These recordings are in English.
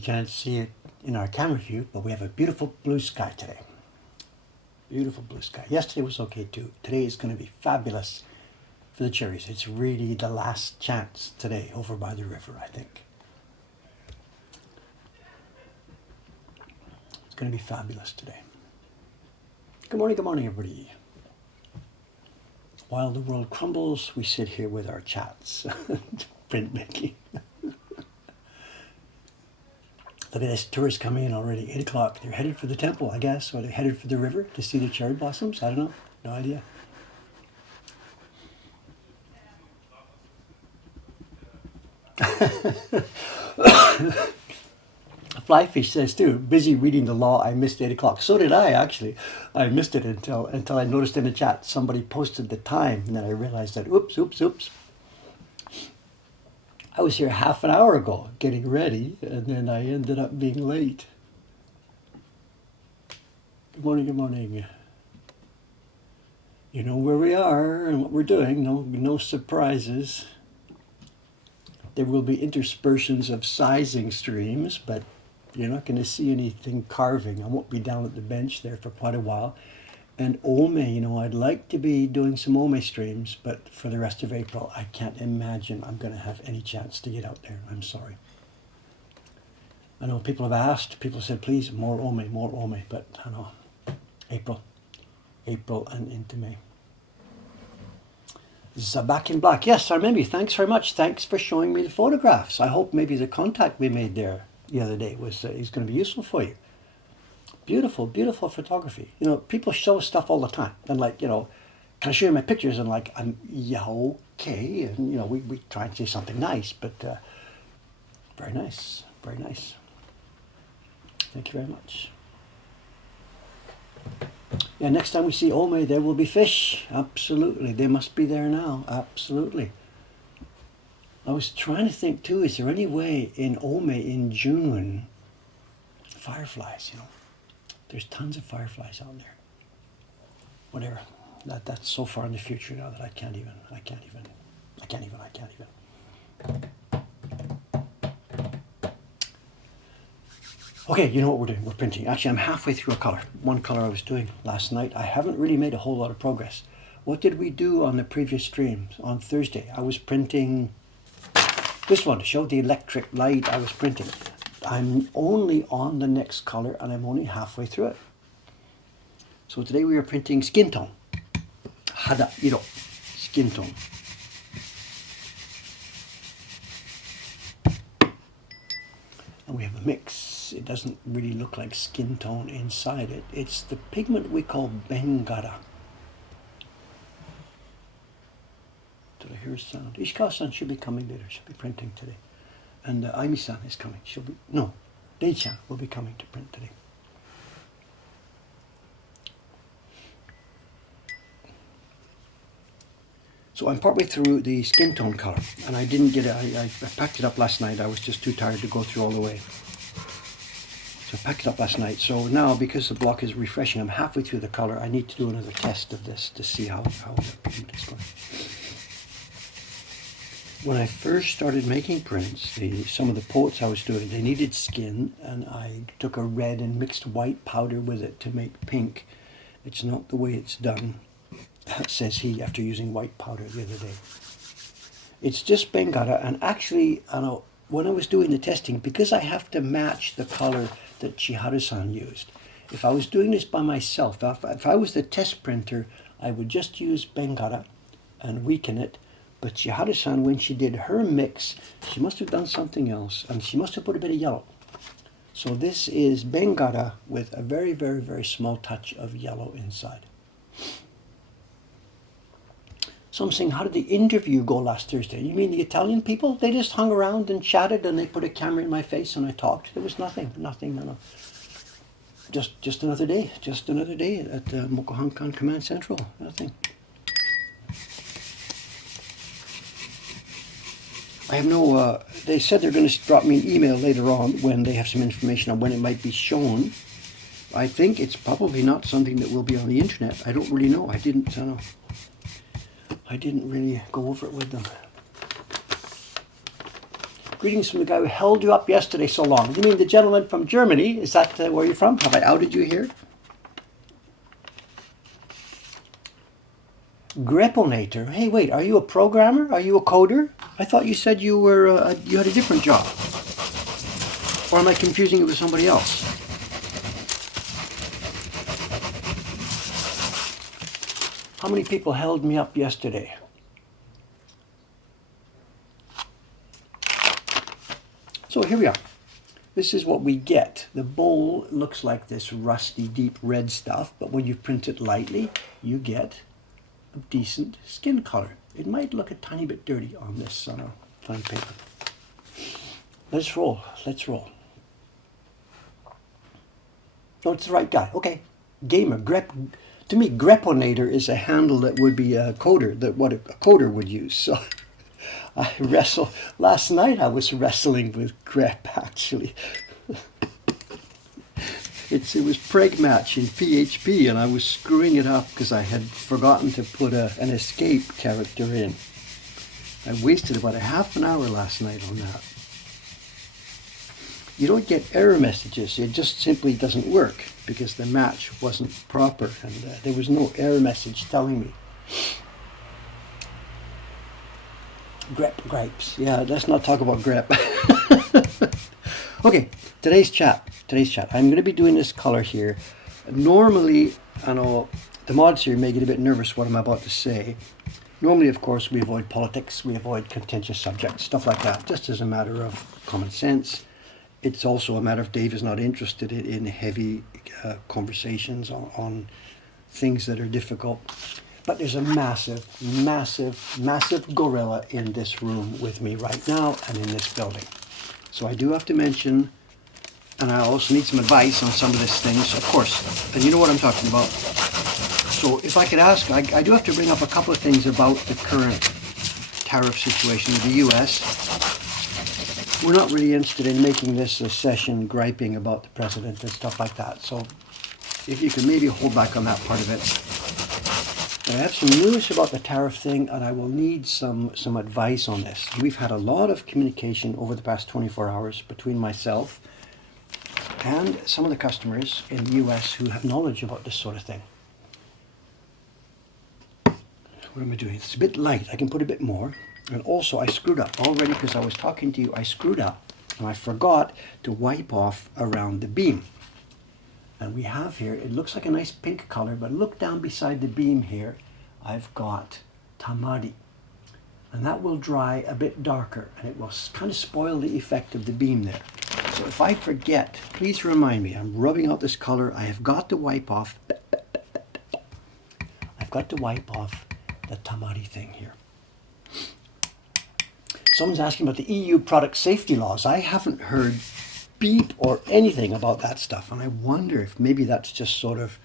You can't see it in our camera view, but we have a beautiful blue sky today. Beautiful blue sky. Yesterday was okay too. Today is going to be fabulous for the cherries. It's really the last chance today over by the river, I think. It's going to be fabulous today. Good morning, everybody. While the world crumbles, we sit here with our chats. Printmaking. Look at this, tourists coming in already, 8 o'clock. They're headed for the temple, I guess, or they're headed for the river to see the cherry blossoms. I don't know, no idea. Flyfish says too, busy reading the law, I missed 8 o'clock. So did I, actually. I missed it until I noticed in the chat somebody posted the time, and then I realized that, oops. I was here half an hour ago getting ready, and then I ended up being late. Good morning. You know where we are and what we're doing, no surprises. There will be interspersions of sizing streams, but you're not going to see anything carving. I won't be down at the bench there for quite a while. And Ome, I'd like to be doing some Ome streams, but for the rest of April, I can't imagine I'm going to have any chance to get out there. I'm sorry. I know people have asked, people said, please, more Ome, but I know, April and into May. Zabak in Black. Yes, I remember you. Thanks very much. Thanks for showing me the photographs. I hope maybe the contact we made there the other day is going to be useful for you. Beautiful photography. People show stuff all the time. And can I show you my pictures? And yeah, okay. And, we try and say something nice, but very nice. Thank you very much. Yeah, next time we see Ome, there will be fish. Absolutely. They must be there now. Absolutely. I was trying to think too, is there any way in Ome in June, fireflies, there's tons of fireflies out there. Whatever. That's so far in the future now that I can't even. Okay, you know what we're doing? We're printing. Actually, I'm halfway through a color. One color I was doing last night. I haven't really made a whole lot of progress. What did we do on the previous streams? On Thursday, I was printing this one to show the electric light I was printing. I'm only on the next color and I'm only halfway through it. So today we are printing skin tone. Hada iro, skin tone. And we have a mix. It doesn't really look like skin tone inside it. It's the pigment we call Bengara. Did I hear a sound? Ishikawa-san should be coming later. She'll be printing today. And Aimi-san is coming. Dei-chan will be coming to print today. So I'm partway through the skin tone color, and I didn't get it. I packed it up last night. I was just too tired to go through all the way. So I packed it up last night. So now, because the block is refreshing, I'm halfway through the color. I need to do another test of this to see how the pigment is going. When I first started making prints, some of the poets I was doing, they needed skin, and I took a red and mixed white powder with it to make pink. It's not the way it's done, says he, after using white powder the other day. It's just Bengara, and actually, when I was doing the testing, because I have to match the color that Chiharu-san used, if I was doing this by myself, if I was the test printer, I would just use Bengara and weaken it. But Chiharu-san, when she did her mix, she must have done something else, and she must have put a bit of yellow. So this is Bengara with a very, very, very small touch of yellow inside. So I'm saying, how did the interview go last Thursday? You mean the Italian people? They just hung around and chatted, and they put a camera in my face, and I talked. There was nothing, no. Just another day at Mokuhankan Command Central, nothing. I have no, they said they're going to drop me an email later on when they have some information on when it might be shown. I think it's probably not something that will be on the internet. I don't really know. I didn't really go over it with them. Greetings from the guy who held you up yesterday so long. You mean the gentleman from Germany? Is that where you're from? Have I outed you here? Greponator. Hey, wait, are you a programmer? Are you a coder? I thought you said you were you had a different job. Or am I confusing it with somebody else? How many people held me up yesterday? So here we are. This is what we get. The bowl looks like this rusty, deep red stuff, but when you print it lightly, you get a decent skin color. It might look a tiny bit dirty on this fine paper. Let's roll. Let's roll. No, it's the right guy. Okay. Gamer. To me, Greponator is a handle that would be a coder, that what a coder would use. So I wrestle. Last night I was wrestling with grep actually. It was preg match in PHP, and I was screwing it up because I had forgotten to put an escape character in. I wasted about a half an hour last night on that. You don't get error messages. It just simply doesn't work because the match wasn't proper, and there was no error message telling me. Gripes. Yeah, let's not talk about grep. Okay, today's chat. I'm going to be doing this color here. Normally, I know the mods here may get a bit nervous what I'm about to say. Normally, of course, we avoid politics, we avoid contentious subjects, stuff like that, just as a matter of common sense. It's also a matter of Dave is not interested in heavy conversations on things that are difficult. But there's a massive, massive, massive gorilla in this room with me right now and in this building. So I do have to mention, and I also need some advice on some of these things, of course. And you know what I'm talking about. So if I could ask, I do have to bring up a couple of things about the current tariff situation in the US. We're not really interested in making this a session griping about the president and stuff like that. So if you could maybe hold back on that part of it. But I have some news about the tariff thing, and I will need some advice on this. We've had a lot of communication over the past 24 hours between myself and some of the customers in the US who have knowledge about this sort of thing. What am I doing? It's a bit light. I can put a bit more. And also I screwed up already because I was talking to you. I screwed up and I forgot to wipe off around the beam. And we have here, it looks like a nice pink color, but look down beside the beam here. I've got tamari. And that will dry a bit darker, and it will kind of spoil the effect of the beam there. So if I forget, please remind me. I'm rubbing out this color. I have got to wipe off. I've got to wipe off the tamari thing here. Someone's asking about the EU product safety laws. I haven't heard beep or anything about that stuff, and I wonder if maybe that's just sort of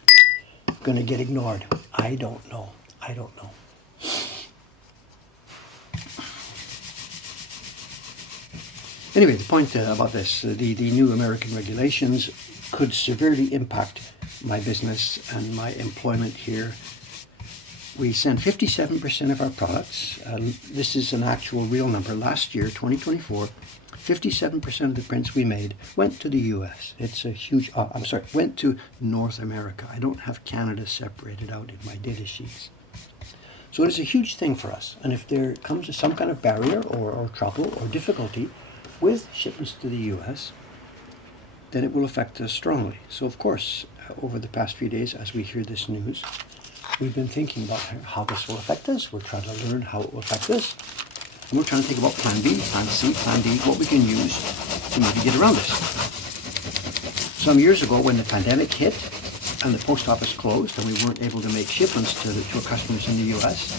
going to get ignored. I don't know. Anyway, the point about this, the new American regulations could severely impact my business and my employment here. We send 57% of our products. This is an actual real number. Last year, 2024, 57% of the prints we made went to the US. It's a huge, went to North America. I don't have Canada separated out in my data sheets. So it's a huge thing for us. And if there comes some kind of barrier or trouble or difficulty with shipments to the US, then it will affect us strongly. So of course, over the past few days, as we hear this news, we've been thinking about how this will affect us. We're trying to learn how it will affect us. And we're trying to think about plan B, plan C, plan D, what we can use to maybe get around this. Some years ago when the pandemic hit and the post office closed and we weren't able to make shipments to our customers in the US,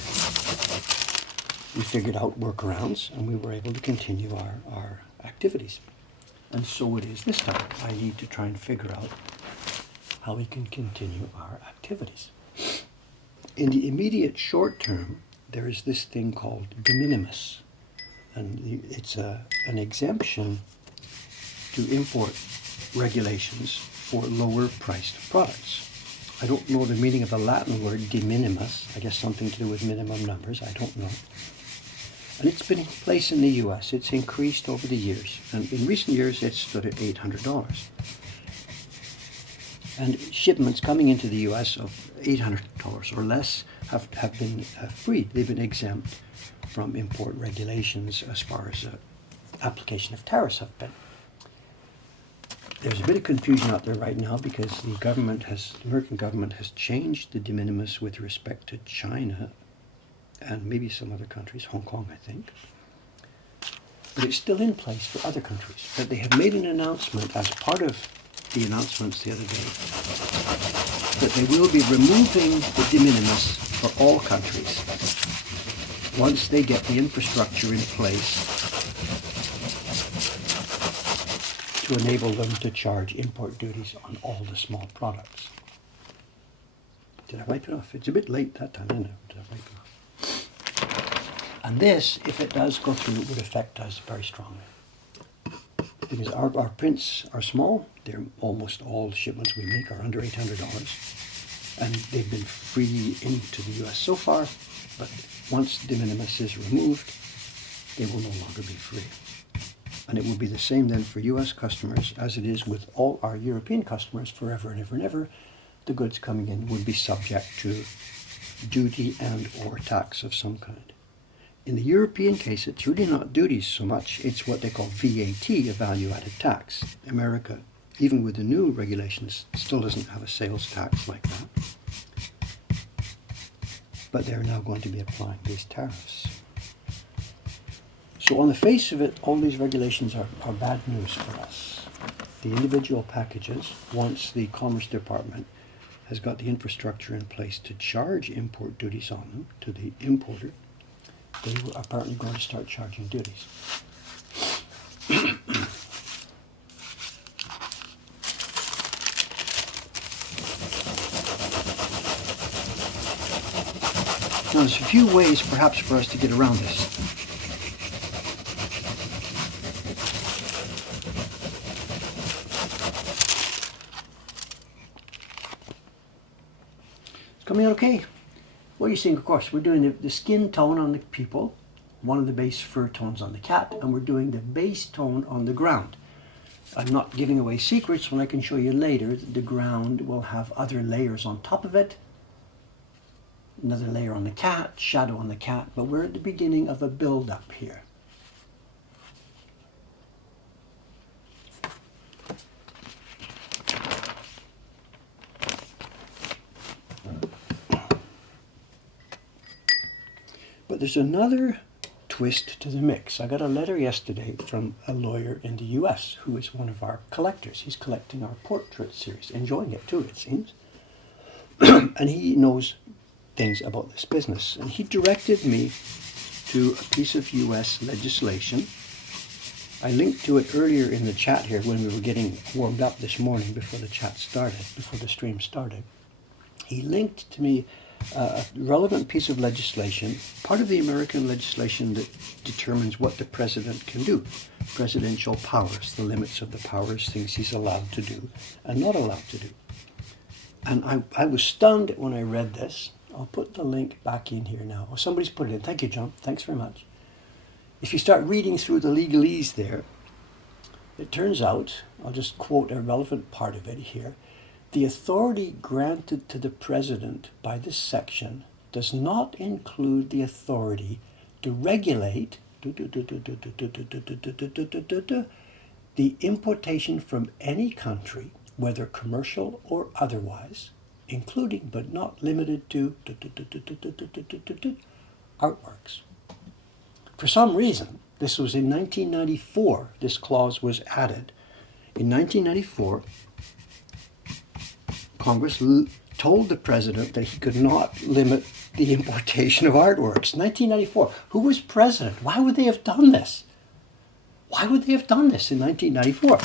we figured out workarounds and we were able to continue our activities. And so it is this time. I need to try and figure out how we can continue our activities. In the immediate short term, there is this thing called de minimis, and it's an exemption to import regulations for lower priced products. I don't know the meaning of the Latin word de minimis. I guess something to do with minimum numbers. I don't know. And it's been in place in the US. It's increased over the years. And in recent years, it's stood at $800. And shipments coming into the US of $800 or less have been free. They've been exempt from import regulations as far as application of tariffs have been. There's a bit of confusion out there right now because the American government has changed the de minimis with respect to China and maybe some other countries, Hong Kong, I think. But it's still in place for other countries. But they have made an announcement as part of the announcements the other day that they will be removing the de minimis for all countries once they get the infrastructure in place to enable them to charge import duties on all the small products. Did I wipe it off? It's a bit late that time, isn't it? Did I wipe it off? And this, if it does go through, would affect us very strongly. Because our prints are small. They're almost all shipments we make are under $800. And they've been free into the US so far, but once de minimis is removed, they will no longer be free. And it will be the same then for US customers as it is with all our European customers forever and ever and ever. The goods coming in would be subject to duty and or tax of some kind. In the European case, it's really not duties so much, it's what they call VAT, a value-added tax. America, even with the new regulations, still doesn't have a sales tax like that. But they're now going to be applying these tariffs. So on the face of it, all these regulations are bad news for us. The individual packages, once the Commerce Department has got the infrastructure in place to charge import duties on them to the importer, they were apparently going to start charging duties. Now there's a few ways perhaps for us to get around this. It's coming out okay. What are you seeing? Of course, we're doing the skin tone on the people, one of the base fur tones on the cat, and we're doing the base tone on the ground. I'm not giving away secrets when I can show you later that the ground will have other layers on top of it. Another layer on the cat, shadow on the cat, but we're at the beginning of a build-up here. But there's another twist to the mix. I got a letter yesterday from a lawyer in the US who is one of our collectors. He's collecting our portrait series, enjoying it too, it seems. And he knows things about this business. And he directed me to a piece of US legislation. I linked to it earlier in the chat here when we were getting warmed up this morning before the chat started, before the stream started. He linked to me a relevant piece of legislation, part of the American legislation that determines what the president can do. Presidential powers, the limits of the powers, things he's allowed to do and not allowed to do. And I was stunned when I read this. I'll put the link back in here now. Oh, somebody's put it in. Thank you, John. Thanks very much. If you start reading through the legalese there, it turns out, I'll just quote a relevant part of it here, the authority granted to the president by this section does not include the authority to regulate the importation from any country, whether commercial or otherwise, including but not limited to artworks. For some reason, this was in 1994, this clause was added. In 1994, Congress told the president that he could not limit the importation of artworks. 1994. Who was president? Why would they have done this? Why would they have done this in 1994?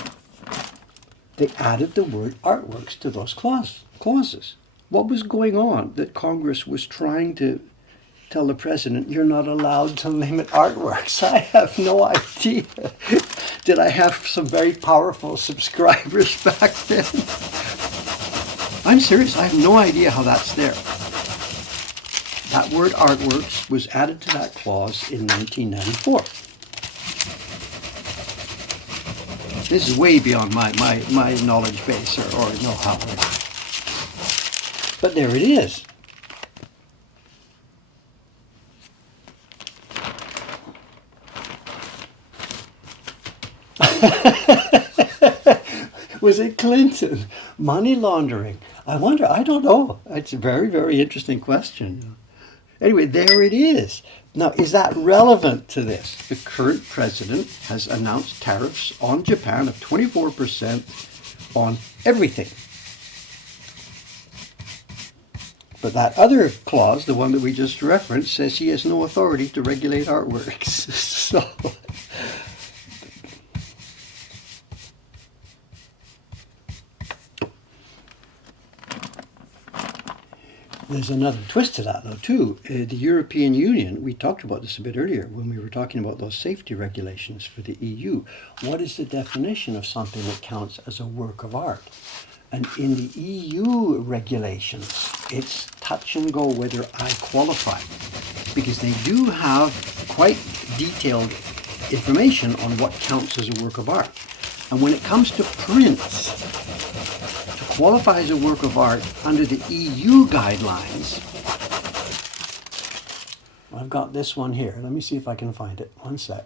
They added the word artworks to those clauses. What was going on that Congress was trying to tell the president, you're not allowed to limit artworks? I have no idea. Did I have some very powerful subscribers back then? I'm serious, I have no idea how that's there. That word artworks was added to that clause in 1994. This is way beyond my knowledge base or know-how. But there it is. Was it Clinton? Money laundering? I wonder, I don't know. It's a very, very interesting question. Anyway, there it is. Now, is that relevant to this? The current president has announced tariffs on Japan of 24% on everything. But that other clause, the one that we just referenced, says he has no authority to regulate artworks. So, there's another twist to that, though, too. The European Union, we talked about this a bit earlier when we were talking about those safety regulations for the EU. What is the definition of something that counts as a work of art? And in the EU regulations, it's touch and go whether I qualify, because they do have quite detailed information on what counts as a work of art. And when it comes to prints, to qualify as a work of art under the EU guidelines, I've got this one here. Let me see if I can find it. One sec.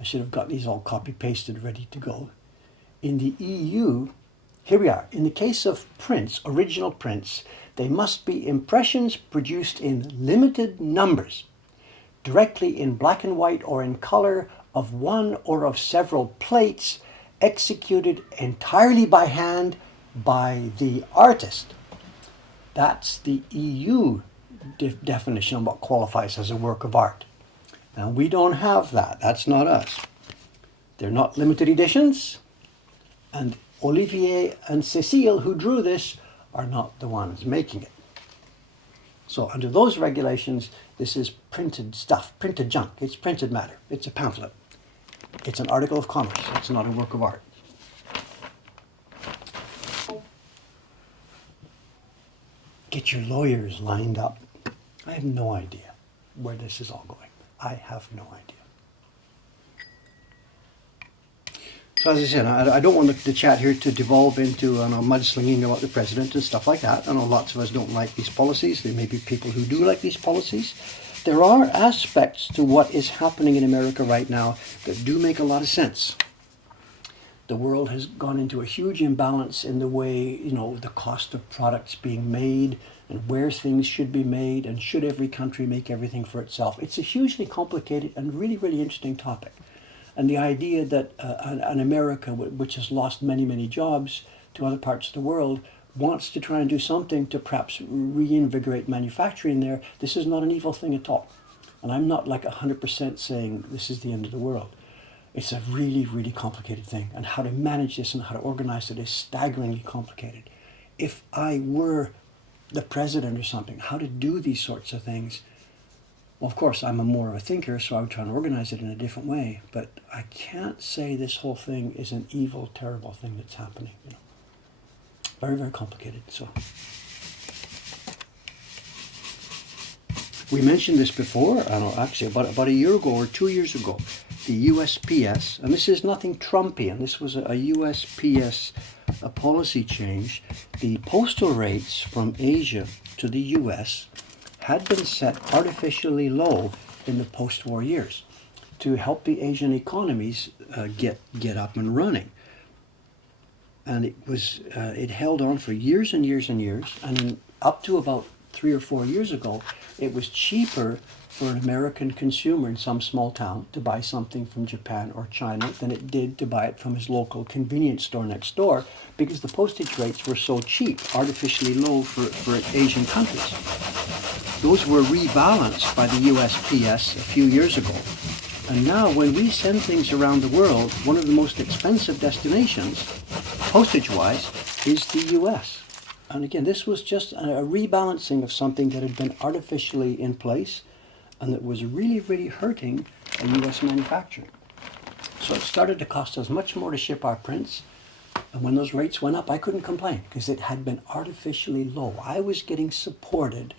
I should have got these all copy-pasted, ready to go. In the EU, here we are. In the case of prints, original prints, they must be impressions produced in limited numbers, directly in black and white or in color, of one or of several plates, executed entirely by hand by the artist. That's the EU definition of what qualifies as a work of art. Now, we don't have that. That's not us. They're not limited editions. And Olivier and Cécile, who drew this, are not the ones making it. So under those regulations, this is printed stuff, printed junk. It's printed matter. It's a pamphlet. It's an article of commerce. It's not a work of art. Get your lawyers lined up. I have no idea where this is all going. I have no idea. So as I said, I don't want the chat here to devolve into mudslinging about the president and stuff like that. I know lots of us don't like these policies. There may be people who do like these policies. There are aspects to what is happening in America right now that do make a lot of sense. The world has gone into a huge imbalance in the way, the cost of products being made and where things should be made, and should every country make everything for itself. It's a hugely complicated and really, really interesting topic. And the idea that an America, which has lost many, many jobs to other parts of the world, wants to try and do something to perhaps reinvigorate manufacturing there, this is not an evil thing at all. And I'm not like 100% saying this is the end of the world. It's a really, really complicated thing. And how to manage this and how to organize it is staggeringly complicated. If I were the president or something, how to do these sorts of things, well, of course, I'm more of a thinker, so I would try and organize it in a different way. But I can't say this whole thing is an evil, terrible thing that's happening. Very, very complicated. So we mentioned this before. I know, actually, about a year ago or 2 years ago, the USPS, and this is nothing Trumpian. This was a USPS policy change. The postal rates from Asia to the US had been set artificially low in the post-war years to help the Asian economies get up and running. And it held on for years and years and years, and up to about 3 or 4 years ago, it was cheaper for an American consumer in some small town to buy something from Japan or China than it did to buy it from his local convenience store next door, because the postage rates were so cheap, artificially low for Asian countries. Those were rebalanced by the USPS a few years ago. And now when we send things around the world, one of the most expensive destinations, postage-wise, is the US. And again, this was just a rebalancing of something that had been artificially in place and that was really, really hurting US manufacturing. So it started to cost us much more to ship our prints, And when those rates went up, I couldn't complain because it had been artificially low. I was getting supported.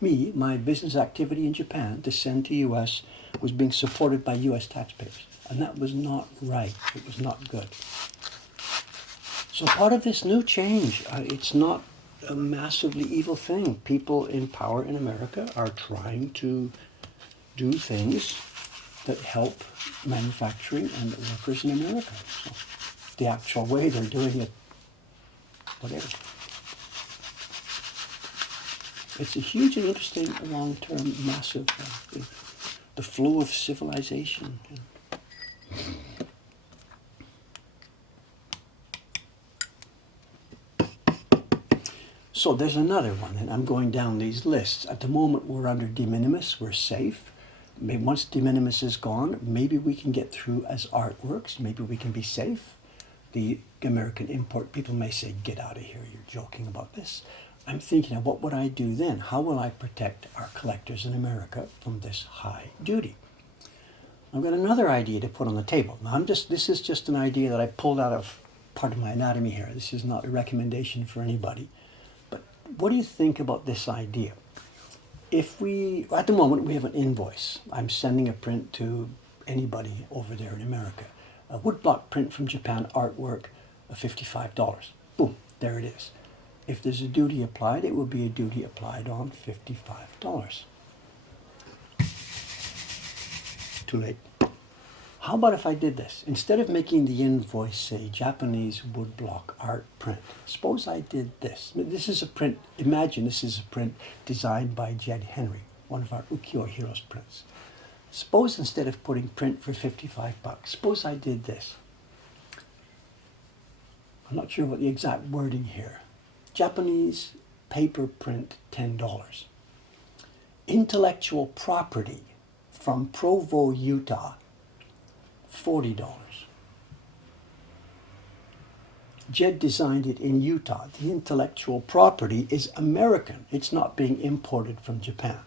My business activity in Japan to send to US was being supported by US taxpayers. And that was not right. It was not good. So part of this new change, it's not a massively evil thing. People in power in America are trying to do things that help manufacturing and workers in America. So the actual way they're doing it, whatever. It's a huge and interesting, long-term, massive, the flow of civilization. So there's another one, and I'm going down these lists. At the moment, we're under de minimis, we're safe. Maybe once de minimis is gone, maybe we can get through as artworks, maybe we can be safe. The American import people may say, get out of here, you're joking about this. I'm thinking of what would I do then? How will I protect our collectors in America from this high duty? I've got another idea to put on the table. Now this is just an idea that I pulled out of part of my anatomy here. This is not a recommendation for anybody. But what do you think about this idea? If at the moment we have an invoice. I'm sending a print to anybody over there in America. A woodblock print from Japan, artwork, $55. Boom, there it is. If there's a duty applied, it will be a duty applied on $55. Too late. How about if I did this? Instead of making the invoice say Japanese woodblock art print, suppose I did this. This is a print, imagine this is a print designed by Jed Henry, one of our ukiyo heroes prints. Suppose instead of putting print for $55, suppose I did this. I'm not sure what the exact wording here. Japanese paper print, $10. Intellectual property from Provo, Utah, $40. Jed designed it in Utah. The intellectual property is American. It's not being imported from Japan.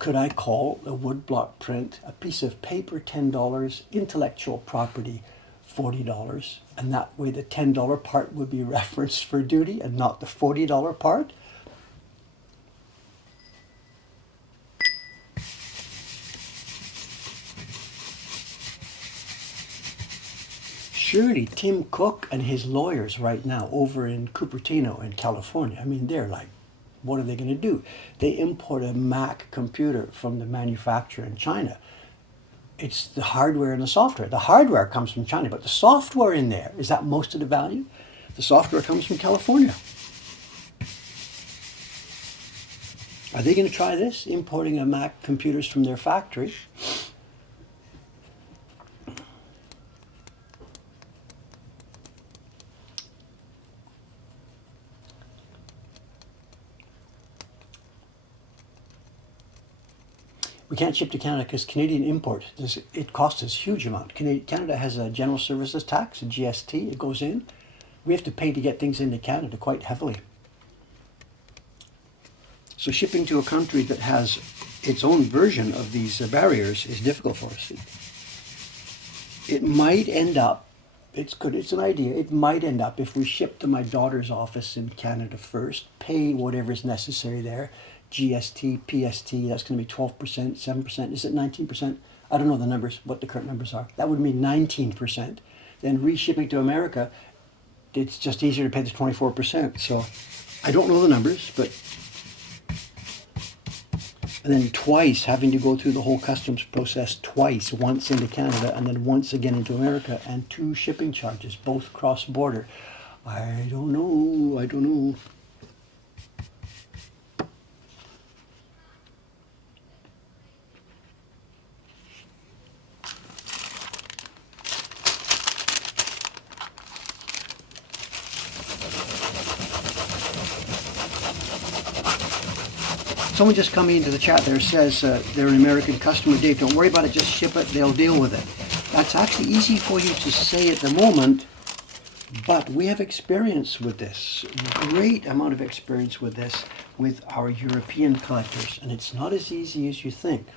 Could I call a woodblock print, a piece of paper, $10, intellectual property, $40, and that way the $10 part would be referenced for duty and not the $40 part? Surely Tim Cook and his lawyers right now over in Cupertino in California, I mean, they're like, what are they going to do? They import a Mac computer from the manufacturer in China. It's the hardware and the software. The hardware comes from China, but the software in there, is that most of the value? The software comes from California. Are they going to try this, importing a Mac computers from their factory? We can't ship to Canada because Canadian import, it costs us a huge amount. Canada has a general services tax, a GST, it goes in. We have to pay to get things into Canada quite heavily. So shipping to a country that has its own version of these barriers is difficult for us. It might end up, it's an idea, it might end up if we ship to my daughter's office in Canada first, pay whatever's necessary there, GST, PST, that's going to be 12%, 7%, is it 19%? I don't know the numbers, what the current numbers are. That would mean 19%. Then reshipping to America, it's just easier to pay the 24%. So I don't know the numbers, but... And then twice, having to go through the whole customs process twice, once into Canada and then once again into America, and 2 shipping charges, both cross-border. I don't know. Someone just coming into the chat there says they're an American customer. Dave, don't worry about it, just ship it, they'll deal with it. That's actually easy for you to say at the moment, but we have experience with this, great amount of experience with this with our European collectors, and it's not as easy as you think.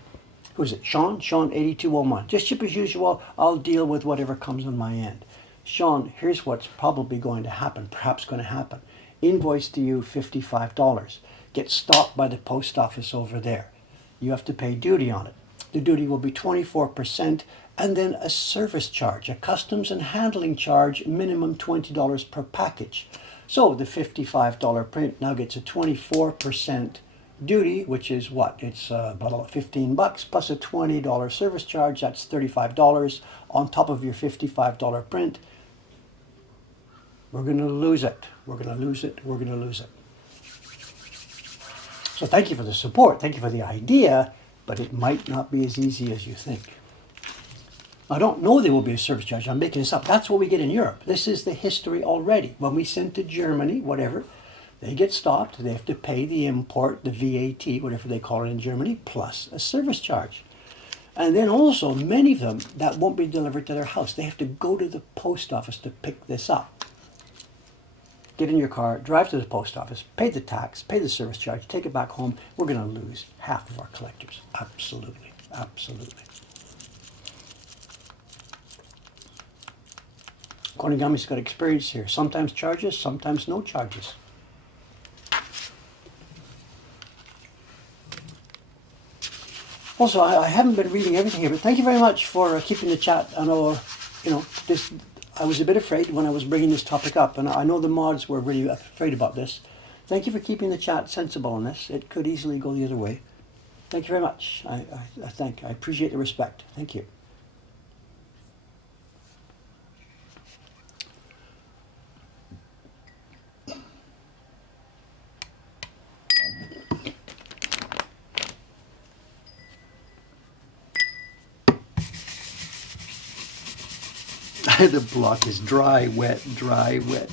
Who is it? Sean 8201. Just ship as usual, I'll deal with whatever comes on my end. Sean, here's what's probably going to happen, perhaps going to happen. Invoice to you $55. Get stopped by the post office over there. You have to pay duty on it. The duty will be 24% and then a service charge, a customs and handling charge, minimum $20 per package. So the $55 print now gets a 24% duty, which is what? It's about 15 bucks plus a $20 service charge. That's $35 on top of your $55 print. We're going to lose it. We're going to lose it. We're going to lose it. So thank you for the support. Thank you for the idea, but it might not be as easy as you think. I don't know there will be a service charge. I'm making this up. That's what we get in Europe. This is the history already. When we send to Germany, whatever, they get stopped. They have to pay the import, the VAT, whatever they call it in Germany, plus a service charge. And then also, many of them, that won't be delivered to their house. They have to go to the post office to pick this up. Get in your car, drive to the post office, pay the tax, pay the service charge, take it back home. We're going to lose half of our collectors. Absolutely. Absolutely. Konigami's got experience here. Sometimes charges, sometimes no charges. Also, I haven't been reading everything here, but thank you very much for keeping the chat. I know, this. I was a bit afraid when I was bringing this topic up, and I know the mods were really afraid about this. Thank you for keeping the chat sensible on this. It could easily go the other way. Thank you very much. I appreciate the respect. Thank you. The block is dry, wet, dry, wet.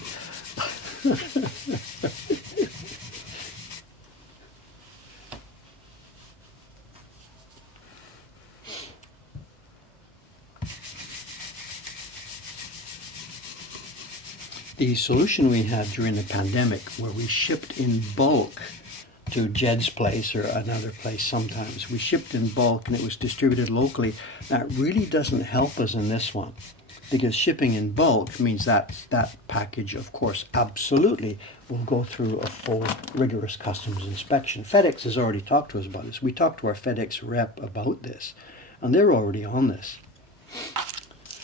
The solution we had during the pandemic, where we shipped in bulk to Jed's place or another place sometimes, we shipped in bulk and it was distributed locally. That really doesn't help us in this one. Because shipping in bulk means that package, of course, absolutely will go through a full rigorous customs inspection. FedEx has already talked to us about this. We talked to our FedEx rep about this, and they're already on this.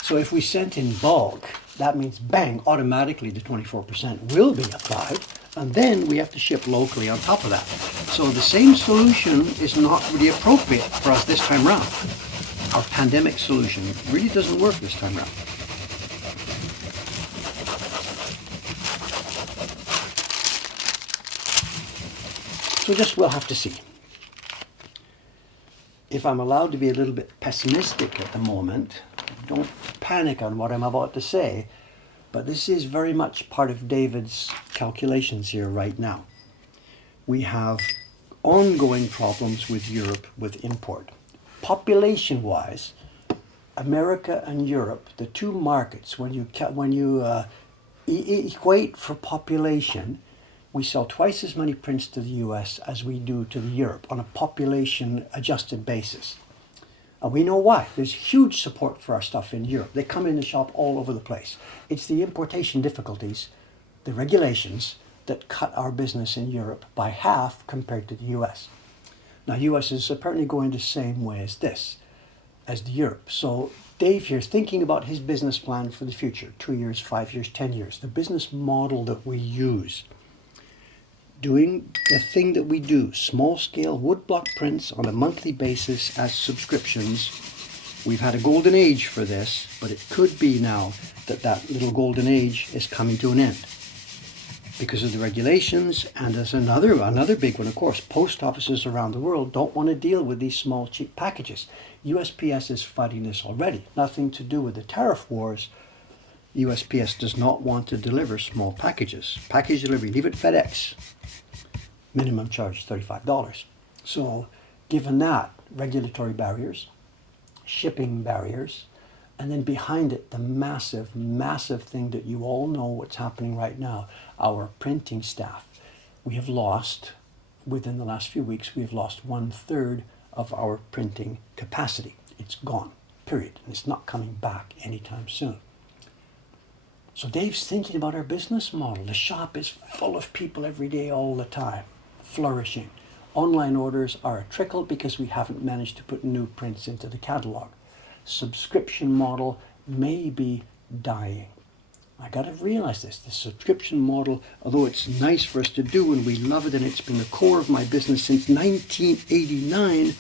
So if we sent in bulk, that means bang, automatically the 24% will be applied, and then we have to ship locally on top of that. So the same solution is not really appropriate for us this time around. Our pandemic solution really doesn't work this time around. So just we'll have to see. If I'm allowed to be a little bit pessimistic at the moment, don't panic on what I'm about to say, but this is very much part of David's calculations here right now. We have ongoing problems with Europe with import. Population-wise, America and Europe, the two markets, when you equate for population, we sell twice as many prints to the US as we do to Europe on a population adjusted basis. And we know why. There's huge support for our stuff in Europe. They come in and shop all over the place. It's the importation difficulties, the regulations, that cut our business in Europe by half compared to the US. Now, US is apparently going the same way as the Europe. So Dave here is thinking about his business plan for the future, 2 years, 5 years, 10 years, the business model that we use. Doing the thing that we do, small scale woodblock prints on a monthly basis as subscriptions. We've had a golden age for this, but it could be now that little golden age is coming to an end because of the regulations. And there's another big one, of course. Post offices around the world don't want to deal with these small, cheap packages. USPS is fighting this already. Nothing to do with the tariff wars. USPS does not want to deliver small packages. Package delivery, leave it FedEx. Minimum charge $35. So given that, regulatory barriers, shipping barriers, and then behind it, the massive, massive thing that you all know what's happening right now, our printing staff. We have lost, within the last few weeks, we have lost 1/3 of our printing capacity. It's gone, period. And it's not coming back anytime soon. So Dave's thinking about our business model. The shop is full of people every day, all the time, flourishing. Online orders are a trickle because we haven't managed to put new prints into the catalog. Subscription model may be dying. I got to realize this. The subscription model, although it's nice for us to do and we love it and it's been the core of my business since 1989,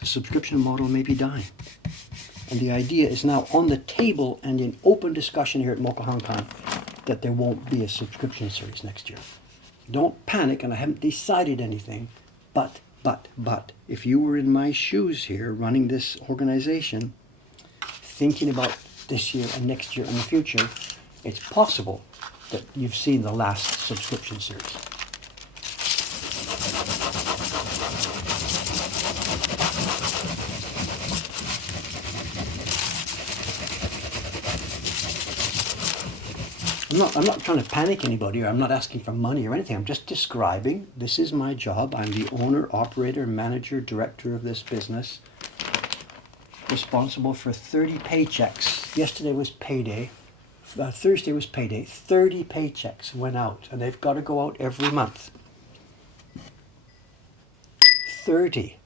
the subscription model may be dying. And the idea is now on the table and in open discussion here at Mokuhankan that there won't be a subscription series next year. Don't panic, and I haven't decided anything, but, if you were in my shoes here running this organization, thinking about this year and next year and the future, it's possible that you've seen the last subscription series. I'm not trying to panic anybody, or I'm not asking for money or anything. I'm just describing, this is my job. I'm the owner, operator, manager, director of this business, responsible for 30 paychecks. Yesterday was payday. Thursday was payday. 30 paychecks went out, and they've got to go out every month. 30.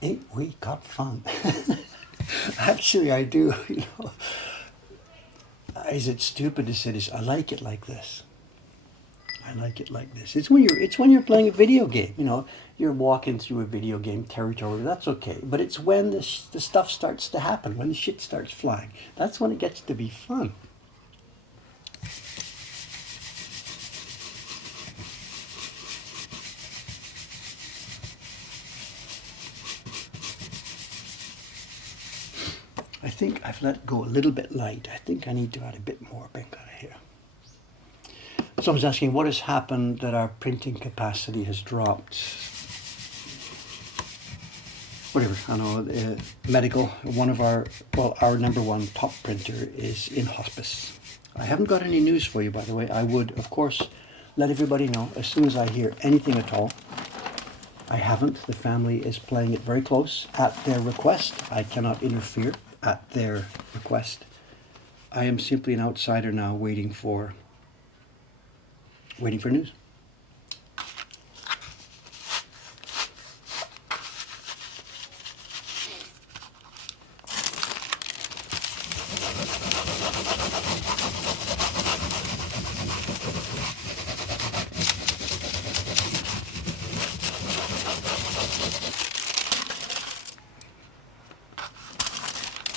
Ain't we got fun? Actually, I do. You know, is it stupid to say this? I like it like this. I like it like this. It's when you're playing a video game. You know, you're walking through a video game territory. That's okay. But it's when the stuff starts to happen, when the shit starts flying. That's when it gets to be fun. I think I've let go a little bit light. I think I need to add a bit more pink out of here. Someone's asking what has happened that our printing capacity has dropped. Whatever, I know, medical, one of our number one top printer is in hospice. I haven't got any news for you, by the way. I would, of course, let everybody know as soon as I hear anything at all. I haven't. The family is playing it very close at their request. I cannot interfere at their request. I am simply an outsider now waiting for news.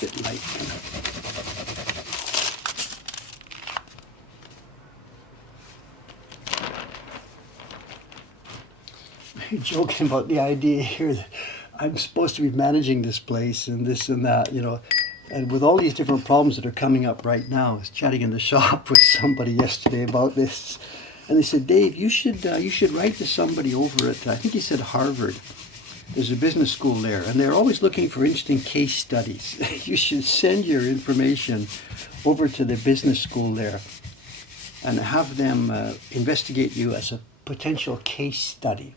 Bit light. You're joking about the idea here that I'm supposed to be managing this place and this and that, you know, and with all these different problems that are coming up right now. I was chatting in the shop with somebody yesterday about this, and they said, Dave, you should write to somebody over at, I think he said Harvard. There's a business school there, and they're always looking for interesting case studies. You should send your information over to the business school there and have them investigate you as a potential case study.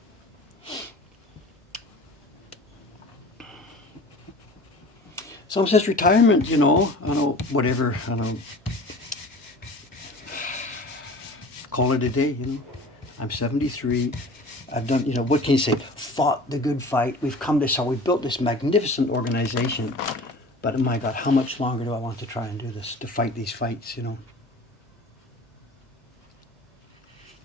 Someone says retirement, you know, I don't know, whatever, I don't know, call it a day, you know. I'm 73. I've done, you know, what can you say? Fought the good fight. We've come this far. We've built this magnificent organization. But oh my God, how much longer do I want to try and do this, to fight these fights, you know?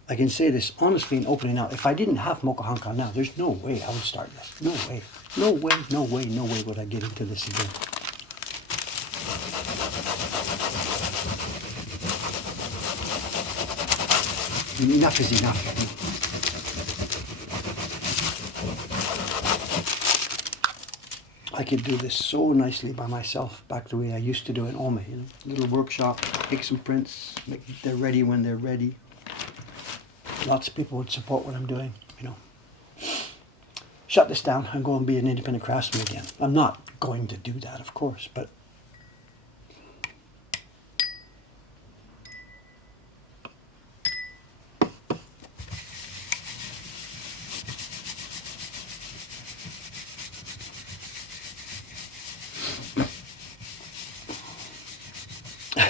I can say this honestly and openly now. If I didn't have Mokuhankan now, there's no way I would start this. No way. No way, no way, no way would I get into this again. Enough is enough. I could do this so nicely by myself, back the way I used to do in Ome. You know? Little workshop, take some prints, they're ready when they're ready. Lots of people would support what I'm doing, you know. Shut this down and go and be an independent craftsman again. I'm not going to do that, of course, but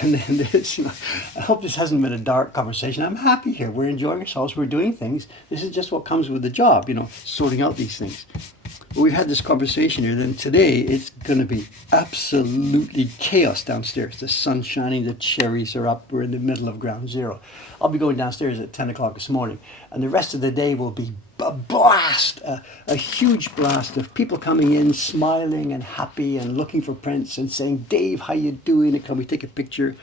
And then this, I hope this hasn't been a dark conversation. I'm happy here. We're enjoying ourselves. We're doing things. This is just what comes with the job, sorting out these things. But we've had this conversation here. Then today it's going to be absolutely chaos downstairs. The sun's shining. The cherries are up. We're in the middle of ground zero. I'll be going downstairs at 10 o'clock this morning. And the rest of the day will be a blast, a huge blast of people coming in, smiling and happy and looking for prints and saying, Dave, how you doing? Can we take a picture?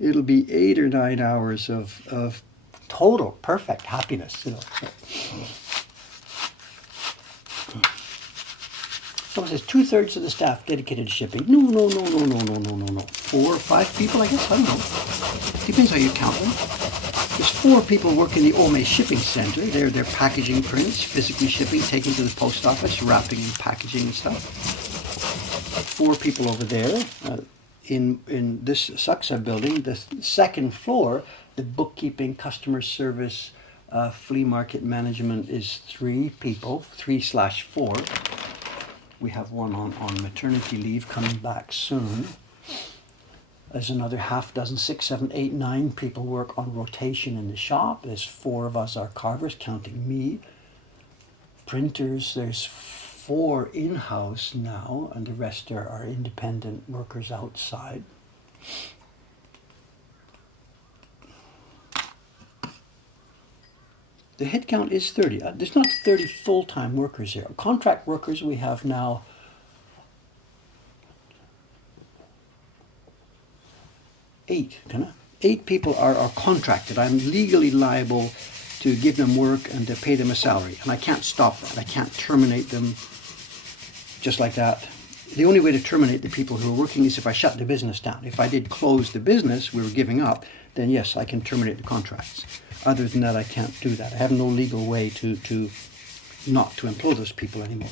It'll be 8 or 9 hours of total perfect happiness. Someone says 2/3 of the staff dedicated to shipping. No. 4 or 5 people, I guess. I don't know. Depends how you count them. There's 4 people working the Ome Shipping Center. They're packaging prints, physically shipping, taking to the post office, wrapping and packaging and stuff. 4 people over there. In this Suxa building, the second floor, the bookkeeping, customer service, flea market management is 3 people, 3/4. We have one on maternity leave coming back soon. There's another half dozen, 6, 7, 8, 9 people work on rotation in the shop. There's 4 of us are carvers, counting me. Printers, there's 4 in-house now, and the rest are independent workers outside. The head count is 30. There's not 30 full-time workers here. Contract workers we have now 8, 8 people are contracted. I'm legally liable to give them work and to pay them a salary. And I can't stop that. I can't terminate them just like that. The only way to terminate the people who are working is if I shut the business down. If I did close the business, we were giving up, then yes, I can terminate the contracts. Other than that, I can't do that. I have no legal way to not to employ those people anymore.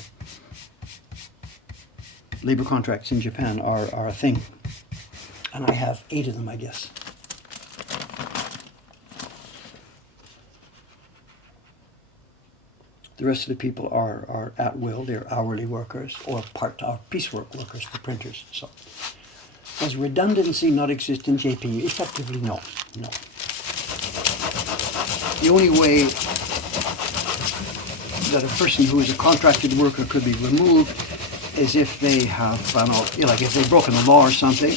Labor contracts in Japan are a thing. And I have 8 of them, I guess. The rest of the people are at will. They're hourly workers or piecework workers for printers. So, does redundancy not exist in JPU? Effectively, no. The only way that a person who is a contracted worker could be removed is if they have, like if they've broken the law or something,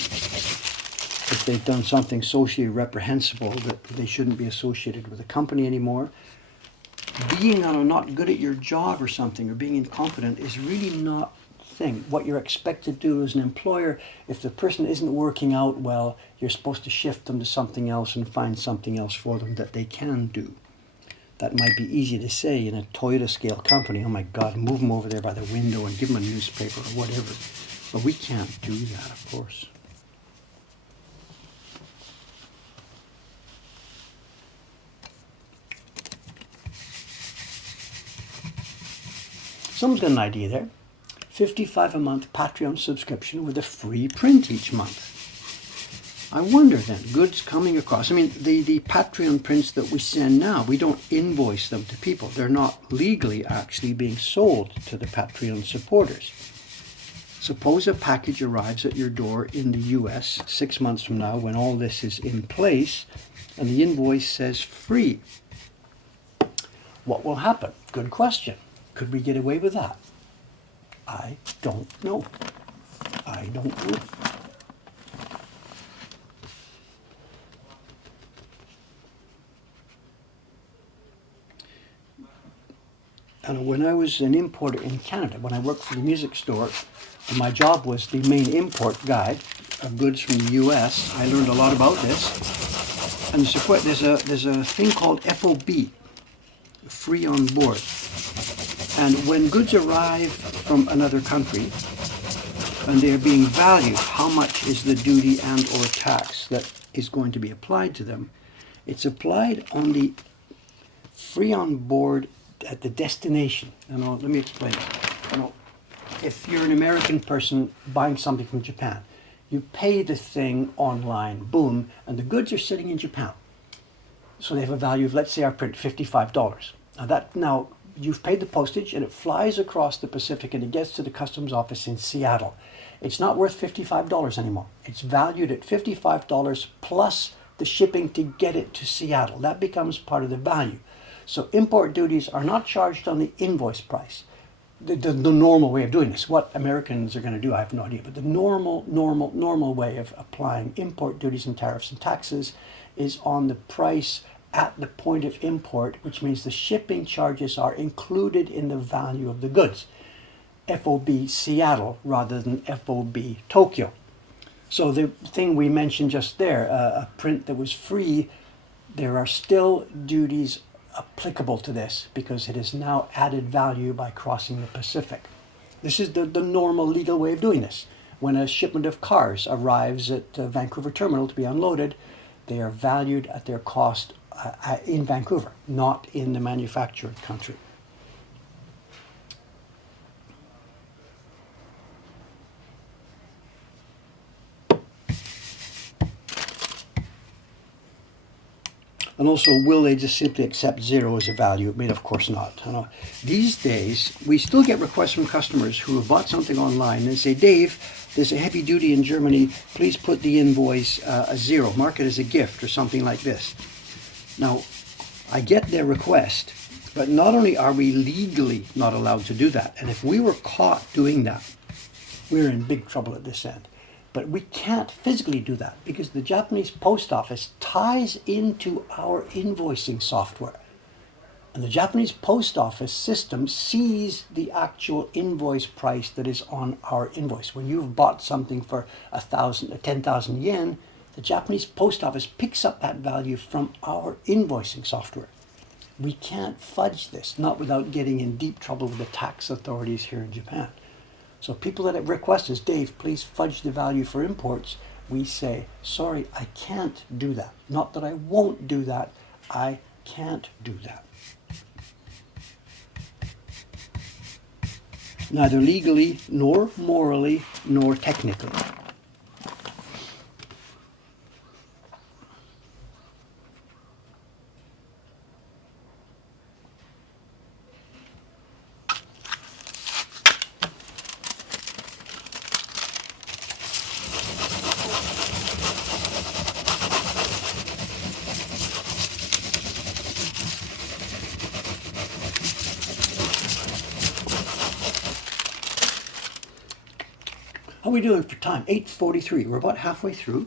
if they've done something socially reprehensible that they shouldn't be associated with the company anymore. Being not good at your job or something, or being incompetent, is really not the thing. What you're expected to do as an employer, if the person isn't working out well, you're supposed to shift them to something else and find something else for them that they can do. That might be easy to say in a Toyota scale company. Oh my God, move them over there by the window and give them a newspaper or whatever. But we can't do that, of course. Someone's got an idea there. $55 a month Patreon subscription with a free print each month. I wonder then, goods coming across. The Patreon prints that we send now, we don't invoice them to people. They're not legally actually being sold to the Patreon supporters. Suppose a package arrives at your door in the US 6 months from now when all this is in place and the invoice says free. What will happen? Good question. Could we get away with that? I don't know. And when I was an importer in Canada, when I worked for the music store, my job was the main import guide of goods from the US. I learned a lot about this. And there's a thing called FOB, free on board. And when goods arrive from another country and they're being valued, how much is the duty and or tax that is going to be applied to them? It's applied on the free on board at the destination. Let me explain. If you're an American person buying something from Japan, you pay the thing online, boom, and the goods are sitting in Japan. So they have a value of, let's say, our print, $55. Now you've paid the postage and it flies across the Pacific and it gets to the customs office in Seattle. It's not worth $55 anymore. It's valued at $55 plus the shipping to get it to Seattle. That becomes part of the value. So import duties are not charged on the invoice price. The normal way of doing this. What Americans are going to do, I have no idea. But the normal way of applying import duties and tariffs and taxes is on the price at the point of import, which means the shipping charges are included in the value of the goods. FOB Seattle rather than FOB Tokyo. So the thing we mentioned just there, a print that was free, there are still duties applicable to this because it is now added value by crossing the Pacific. This is the normal legal way of doing this. When a shipment of cars arrives at Vancouver terminal to be unloaded, they are valued at their cost in Vancouver, not in the manufacturing country. And also, will they just simply accept zero as a value? I mean, of course not. These days, we still get requests from customers who have bought something online and say, Dave, there's a heavy duty in Germany. Please put the invoice a zero, mark it as a gift or something like this. Now, I get their request, but not only are we legally not allowed to do that, and if we were caught doing that, we're in big trouble at this end. But we can't physically do that because the Japanese post office ties into our invoicing software. And the Japanese post office system sees the actual invoice price that is on our invoice. When you've bought something for 10,000 yen, the Japanese post office picks up that value from our invoicing software. We can't fudge this, not without getting in deep trouble with the tax authorities here in Japan. So people that have requested, Dave, please fudge the value for imports, we say, sorry, I can't do that. Not that I won't do that, I can't do that. Neither legally, nor morally, nor technically. How are we doing for time? 8:43. We're about halfway through.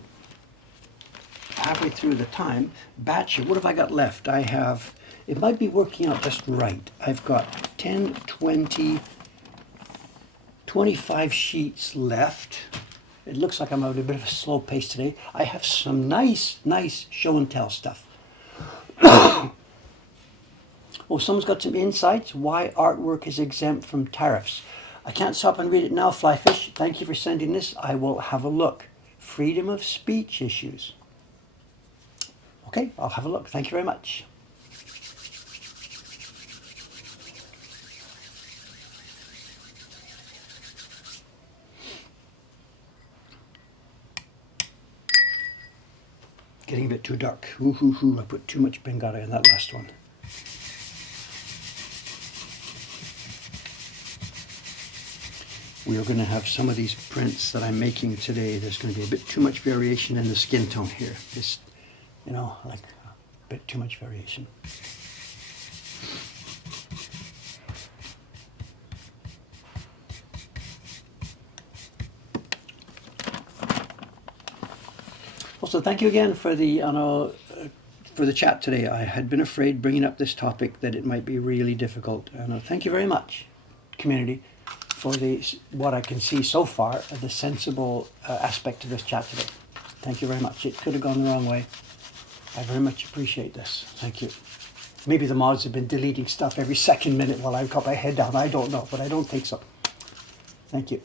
Halfway through the time. Batch, what have I got left? I have, it might be working out just right. I've got 10, 20, 25 sheets left. It looks like I'm at a bit of a slow pace today. I have some nice show and tell stuff. Oh, someone's got some insights. Why artwork is exempt from tariffs. I can't stop and read it now, Flyfish. Thank you for sending this. I will have a look. Freedom of speech issues. Okay, I'll have a look. Thank you very much. Getting a bit too dark. I put too much Bengara in that last one. We are going to have some of these prints that I'm making today. There's going to be a bit too much variation in the skin tone here. Just, like a bit too much variation. Also, thank you again for the chat today. I had been afraid bringing up this topic that it might be really difficult. And thank you very much, community, for what I can see so far of the sensible aspect of this chat today. Thank you very much. It could have gone the wrong way. I very much appreciate this. Thank you. Maybe the mods have been deleting stuff every second minute while I've got my head down. I don't know, but I don't think so. Thank you.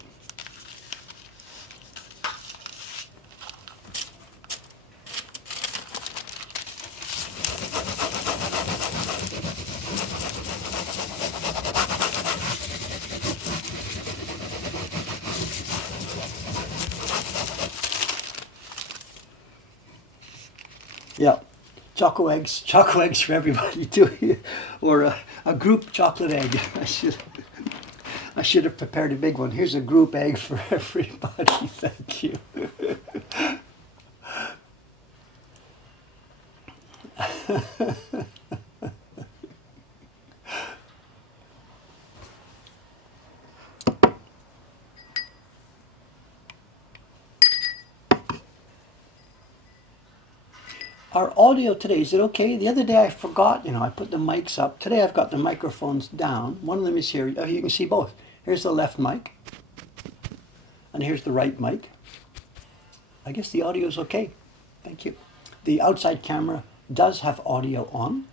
Yeah. choco eggs for everybody too, or a group chocolate egg. I should have prepared a big one. Here's a group egg for everybody. Thank you. Our audio today, is it okay? The other day I forgot, I put the mics up. Today I've got the microphones down. One of them is here. Oh, you can see both. Here's the left mic, and here's the right mic. I guess the audio is okay. Thank you. The outside camera does have audio on.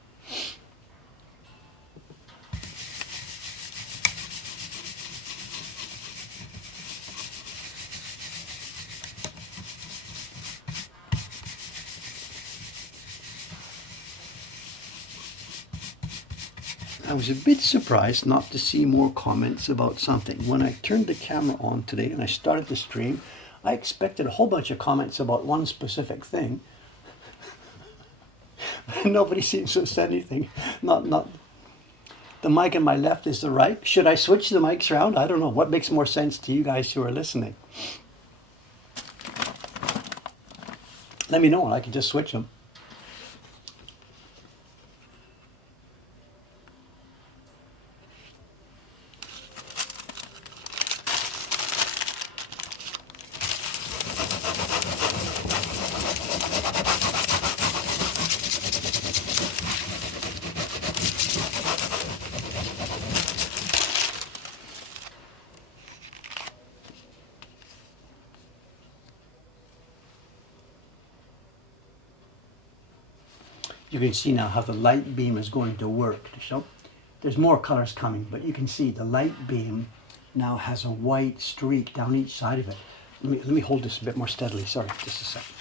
I was a bit surprised not to see more comments about something. When I turned the camera on today and I started the stream, I expected a whole bunch of comments about one specific thing. Nobody seems to have said anything. Not the mic on my left is the right. Should I switch the mics around? I don't know. What makes more sense to you guys who are listening? Let me know and I can just switch them. You can see now how the light beam is going to work. So there's more colors coming, but you can see the light beam now has a white streak down each side of it. Let me hold this a bit more steadily. Sorry, just a second.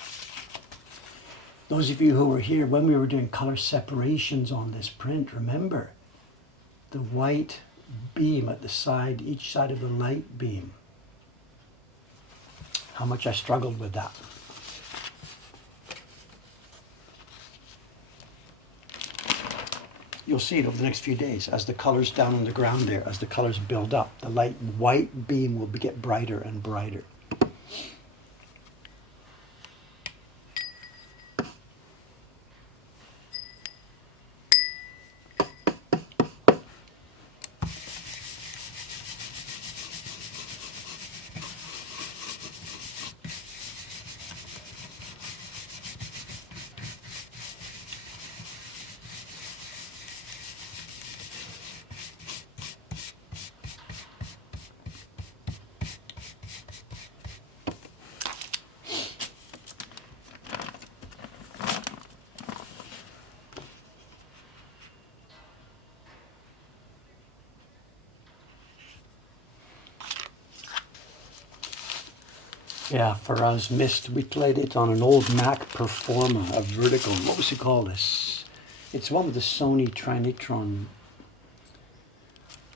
Those of you who were here when we were doing color separations on this print, remember the white beam at the side, each side of the light beam. How much I struggled with that. You'll see it over the next few days as the colors down on the ground there, as the colors build up, the light white beam will get brighter and brighter. Yeah, for us, missed. We played it on an old Mac Performa, a vertical. What was it called? It's one with the Sony Trinitron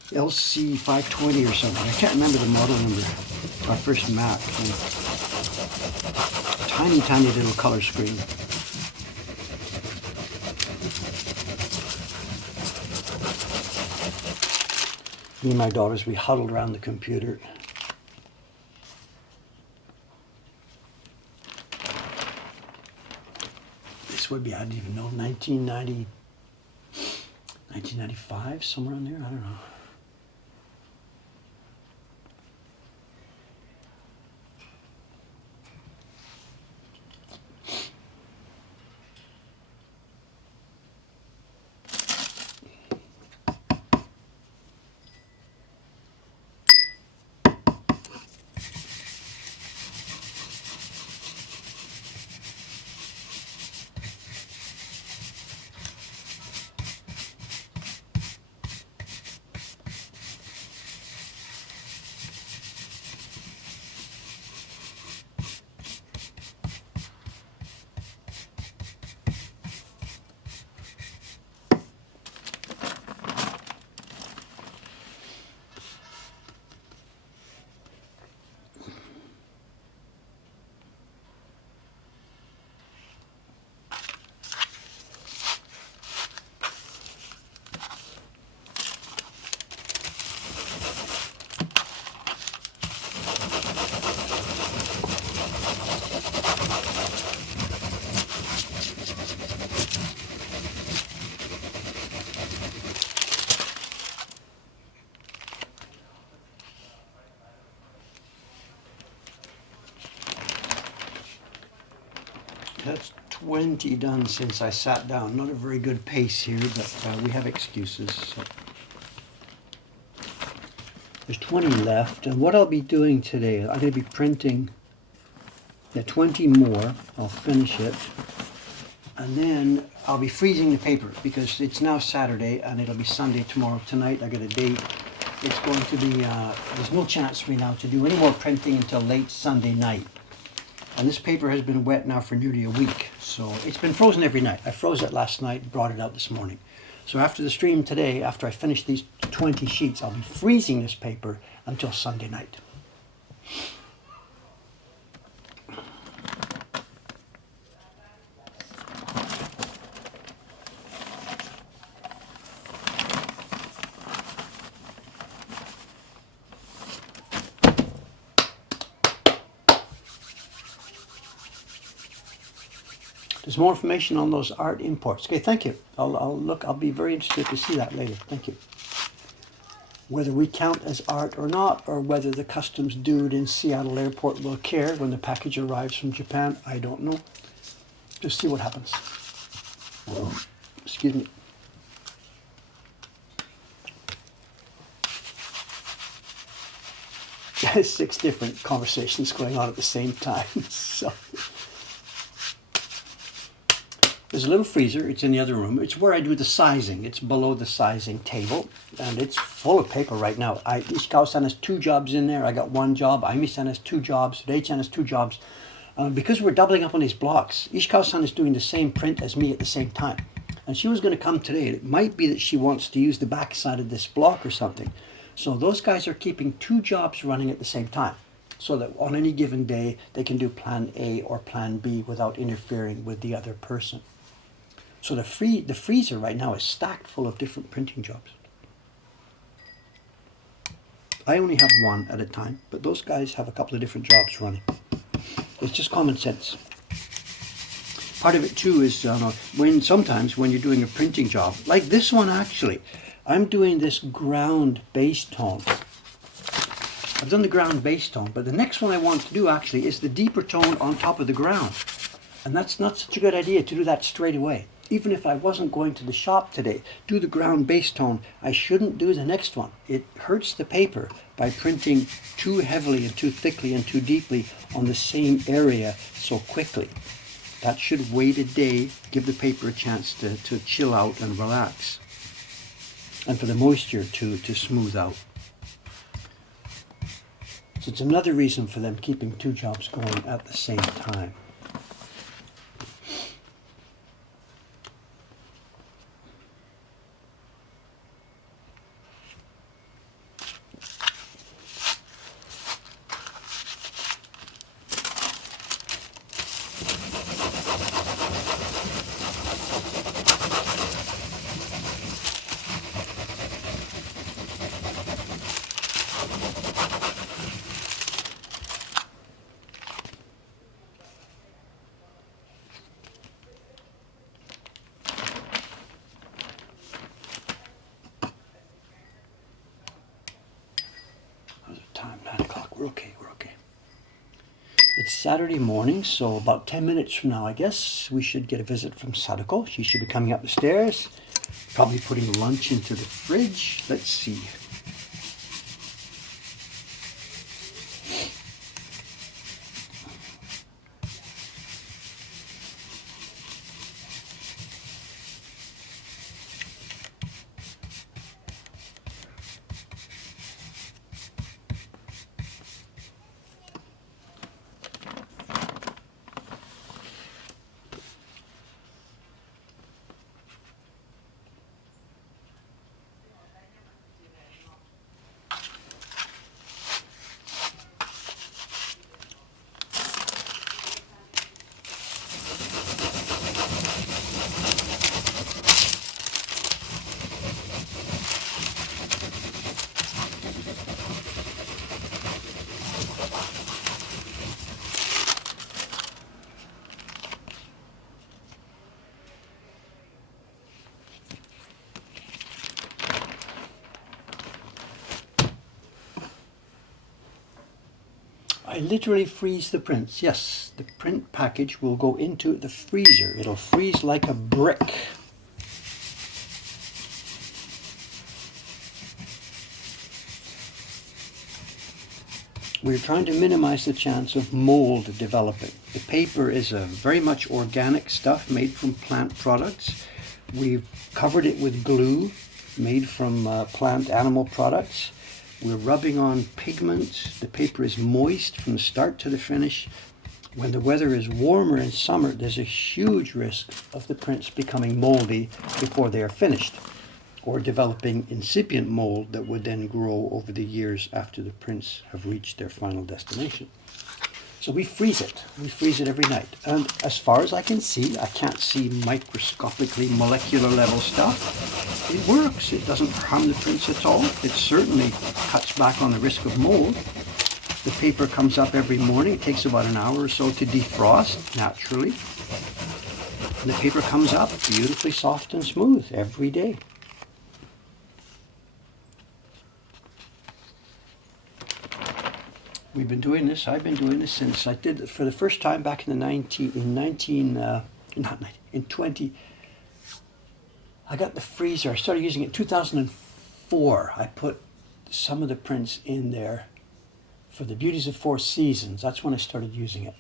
LC520 or something. I can't remember the model number. Our first Mac. Tiny, tiny little color screen. Me and my daughters, we huddled around the computer. Would be, I don't even know, 1995, somewhere in there, I don't know. 20 done since I sat down. Not a very good pace here, but we have excuses. So. There's 20 left, and what I'll be doing today, I'm going to be printing the 20 more. I'll finish it, and then I'll be freezing the paper because it's now Saturday and it'll be Sunday tomorrow. Tonight I got a date. It's going to be, there's no chance for me now to do any more printing until late Sunday night. And this paper has been wet now for nearly a week. So it's been frozen every night. I froze it last night, brought it out this morning. So after the stream today, after I finish these 20 sheets, I'll be freezing this paper until Sunday night. There's more information on those art imports. Okay, thank you. I'll be very interested to see that later. Thank you. Whether we count as art or not, or whether the customs dude in Seattle airport will care when the package arrives from Japan, I don't know. Just see what happens. Excuse me. Six different conversations going on at the same time. So. There's a little freezer, it's in the other room. It's where I do the sizing. It's below the sizing table, and it's full of paper right now. Ishikawa-san has 2 jobs in there. I got 1 job. Aimi-san has 2 jobs. Rei-chan has 2 jobs. Because we're doubling up on these blocks, Ishikawa-san is doing the same print as me at the same time. And she was going to come today. It might be that she wants to use the back side of this block or something. So those guys are keeping 2 jobs running at the same time, so that on any given day, they can do plan A or plan B without interfering with the other person. So the freezer right now is stacked full of different printing jobs. I only have 1 at a time, but those guys have a couple of different jobs running. It's just common sense. Part of it too is sometimes when you're doing a printing job, like this one actually, I'm doing this ground base tone. I've done the ground base tone, but the next one I want to do actually is the deeper tone on top of the ground. And that's not such a good idea to do that straight away. Even if I wasn't going to the shop today, do the ground base tone, I shouldn't do the next one. It hurts the paper by printing too heavily and too thickly and too deeply on the same area so quickly. That should wait a day, give the paper a chance to chill out and relax, and for the moisture to smooth out. So it's another reason for them keeping 2 jobs going at the same time. Time, 9 o'clock, we're okay. It's Saturday morning, so about 10 minutes from now, I guess, we should get a visit from Sadako. She should be coming up the stairs, probably putting lunch into the fridge. Let's see. I literally freeze the prints. Yes, the print package will go into the freezer. It'll freeze like a brick. We're trying to minimize the chance of mold developing. The paper is a very much organic stuff made from plant products. We've covered it with glue made from plant animal products. We're rubbing on pigment. The paper is moist from the start to the finish. When the weather is warmer in summer, there's a huge risk of the prints becoming moldy before they are finished, or developing incipient mold that would then grow over the years after the prints have reached their final destination. So we freeze it. We freeze it every night. And as far as I can see, I can't see microscopically molecular level stuff. It works. It doesn't harm the prints at all. It certainly cuts back on the risk of mold. The paper comes up every morning. It takes about an hour or so to defrost naturally. And the paper comes up beautifully soft and smooth every day. We've been doing this. I've been doing this since I did it for the first time back in the 20. I got the freezer. I started using it in 2004. I put some of the prints in there for the Beauties of Four Seasons. That's when I started using it.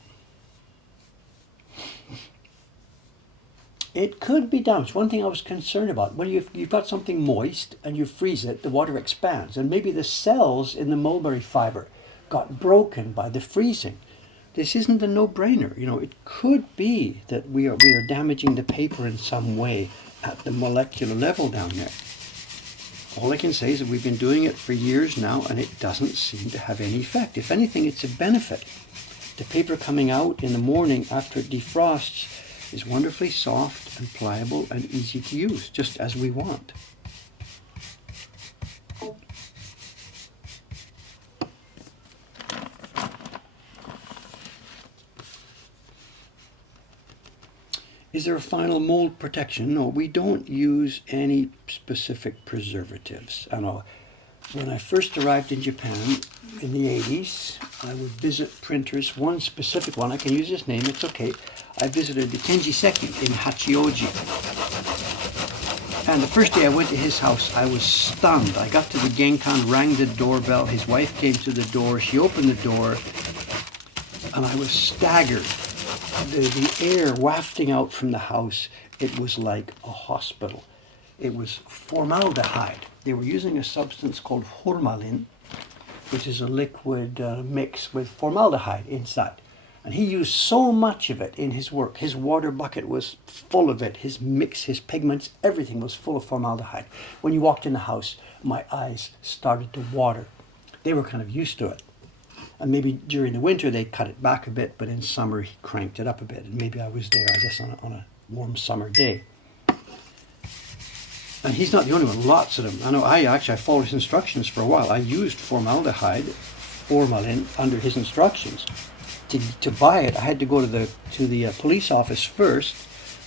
It could be damaged. One thing I was concerned about, when you've got something moist and you freeze it, the water expands, and maybe the cells in the mulberry fiber got broken by the freezing. This isn't a no-brainer. You know, it could be that we are damaging the paper in some way at the molecular level down there. All I can say is that we've been doing it for years now, and it doesn't seem to have any effect. If anything, it's a benefit. The paper coming out in the morning after it defrosts is wonderfully soft and pliable and easy to use, just as we want. Is there a final mold protection? No, we don't use any specific preservatives. When I first arrived in Japan in the 80s, I would visit printers. One specific one, I can use his name, it's okay. I visited the Tenji Seki in Hachioji. And the first day I went to his house, I was stunned. I got to the genkan, rang the doorbell. His wife came to the door. She opened the door, and I was staggered. The air wafting out from the house, it was like a hospital. It was formaldehyde. They were using a substance called formalin, which is a liquid mix with formaldehyde inside. And he used so much of it in his work. His water bucket was full of it. His mix, his pigments, everything was full of formaldehyde. When you walked in the house, my eyes started to water. They were kind of used to it. And maybe during the winter they cut it back a bit, but in summer he cranked it up a bit. And maybe I was there, I guess, on a warm summer day. And he's not the only one, lots of them. I know I followed his instructions for a while. I used formaldehyde, formalin, under his instructions. To buy it, I had to go to the police office first,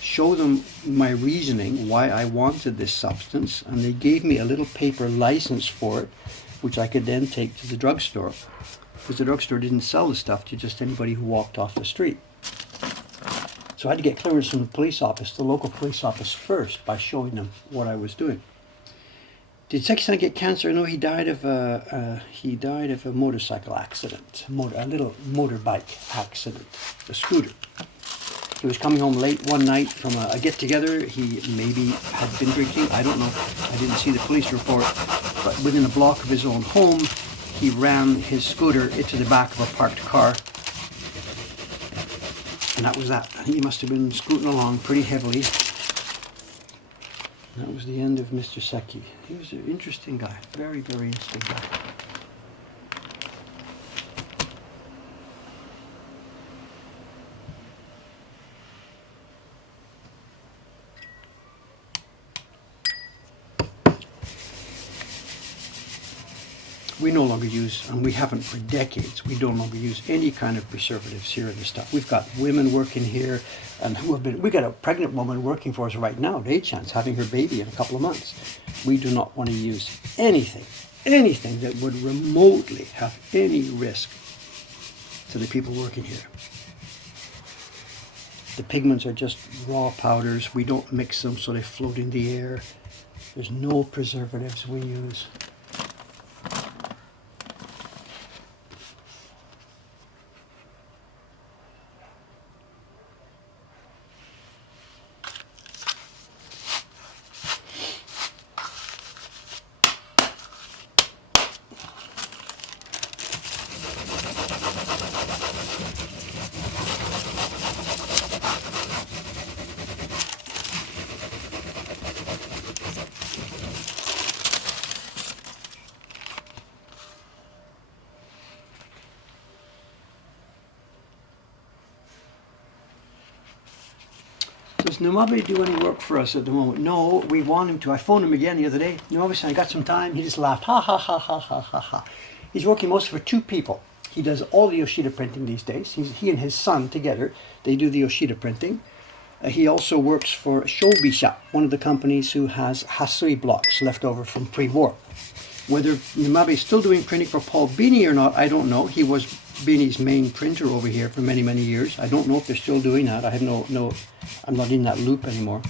show them my reasoning, why I wanted this substance, and they gave me a little paper license for it, which I could then take to the drugstore. Because the drugstore didn't sell the stuff to just anybody who walked off the street. So I had to get clearance from the police office, the local police office first, by showing them what I was doing. Did Seki-san get cancer? No, he died of a motorcycle accident, a little motorbike accident, a scooter. He was coming home late one night from a get-together. He maybe had been drinking. I don't know. I didn't see the police report. But within a block of his own home, he ran his scooter into the back of a parked car. And that was that. He must have been scooting along pretty heavily. That was the end of Mr. Seki. He was an interesting guy. Very, very interesting guy. We no longer use, and we haven't for decades, we no longer use any kind of preservatives here in the stuff. We've got women working here, and we've got a pregnant woman working for us right now, Day-chan's having her baby in a couple of months. We do not want to use anything that would remotely have any risk to the people working here. The pigments are just raw powders. We don't mix them so they float in the air. There's no preservatives we use. Does Numabe do any work for us at the moment? No, we want him to. I phoned him again the other day. Numabe, I got some time. He just laughed. Ha ha ha ha ha ha ha. He's working mostly for 2 people. He does all the Yoshida printing these days. He and his son together, they do the Yoshida printing. He also works for Shobisha, one of the companies who has Hasui blocks left over from pre-war. Whether Numabe is still doing printing for Paul Beanie or not, I don't know. He was Beanie's main printer over here for many, many years. I don't know if they're still doing that. I have no I'm not in that loop anymore.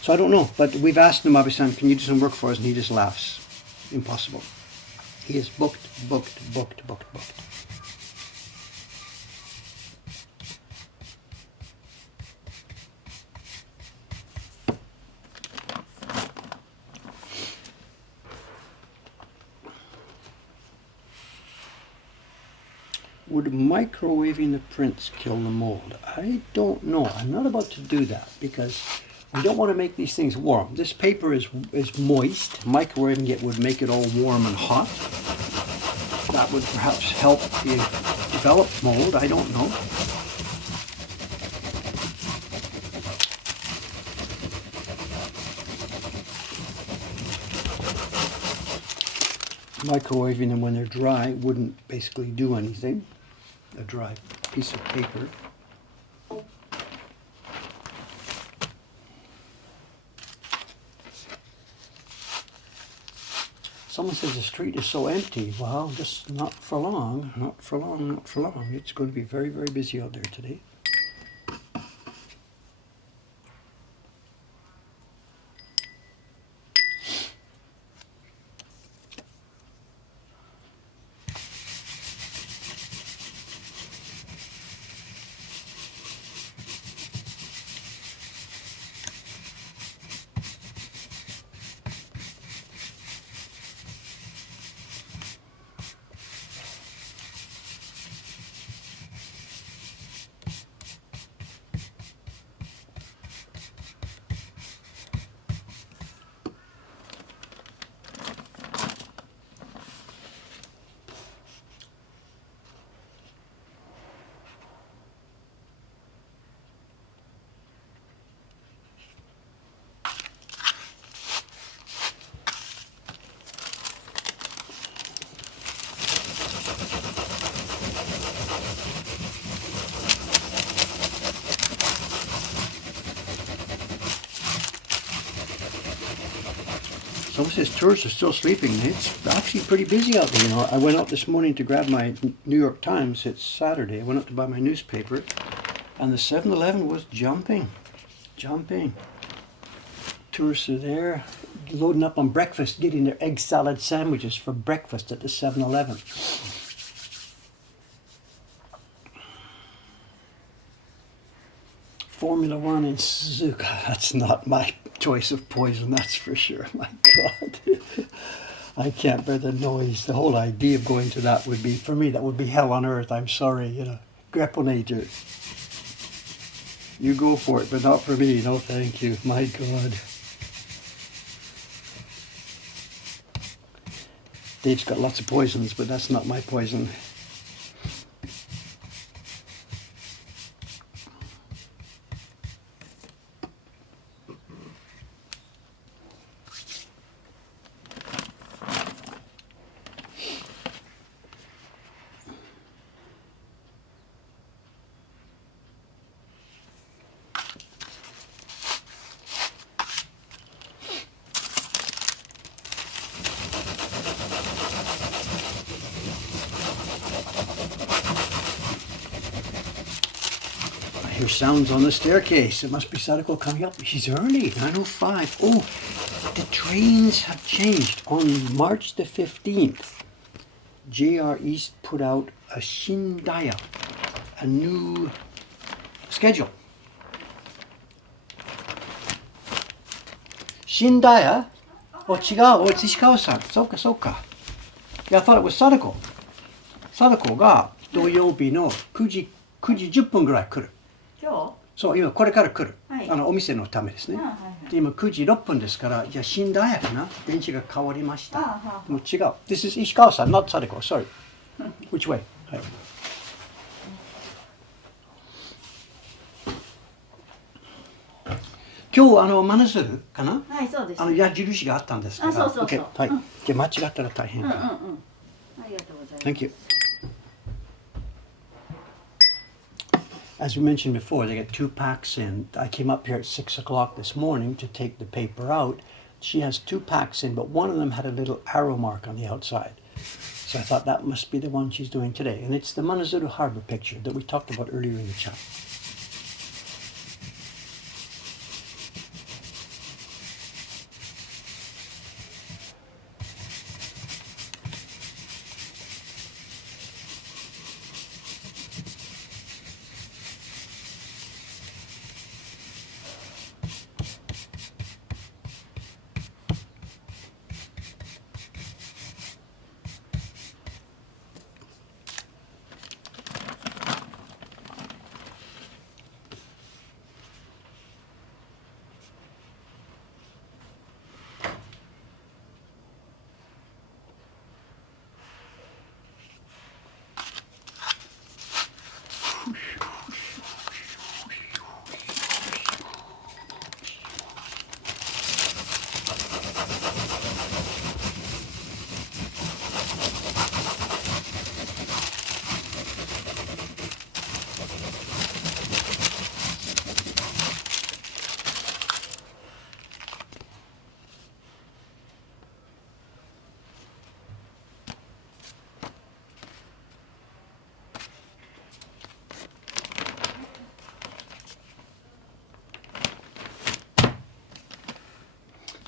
So I don't know. But we've asked Numabe-san, can you do some work for us? And he just laughs. Impossible. He is booked. Would microwaving the prints kill the mold? I don't know. I'm not about to do that because we don't want to make these things warm. This paper is moist. Microwaving it would make it all warm and hot. That would perhaps help the developed mold. I don't know. Microwaving them when they're dry wouldn't basically do anything. A dry piece of paper. Someone says the street is so empty. Well, just not for long. Not for long, not for long. It's going to be very, very busy out there today. Someone says tourists are still sleeping. It's actually pretty busy out there. You know, I went out this morning to grab my New York Times. It's Saturday. I went out to buy my newspaper, and the 7-Eleven was jumping. Tourists are there, loading up on breakfast, getting their egg salad sandwiches for breakfast at the 7-Eleven. Formula One in Suzuka. That's not my choice of poison, that's for sure. My God. I can't bear the noise. The whole idea of going to that would be, for me, that would be hell on earth. I'm sorry, you know. Greponator. You go for it, but not for me. No, thank you. My God. Dave's got lots of poisons, but that's not my poison. hear sounds on the staircase. It must be Sadako coming up. She's early, 9:05. Oh, the trains have changed. On March the 15th, JR East put out a Shindaya, a new schedule. Shindaya? Oh, 違う。It's Ishikawa-san. そうか、そうか。I thought it was Sadako. Sadako が土曜日の9時10分ぐらい来る。今日？そう、今これから来る。はい、お店のためですね。はいはい、で今9時6分ですから、じゃあ寝台かな。電池が変わりました。もう違う。This is Ishikawa-san, not Sadako. Sorry. Which way? はい。今日真鶴かな。はい、そうです。矢印があったんですから。そうそうそう。Okay、はい。じゃあ間違ったら大変か。ありがとうございます。Thank you. As we mentioned before, they get 2 packs in. I came up here at 6 o'clock this morning to take the paper out. She has 2 packs in, but one of them had a little arrow mark on the outside. So I thought that must be the one she's doing today. And it's the Manazuru Harbor picture that we talked about earlier in the chat.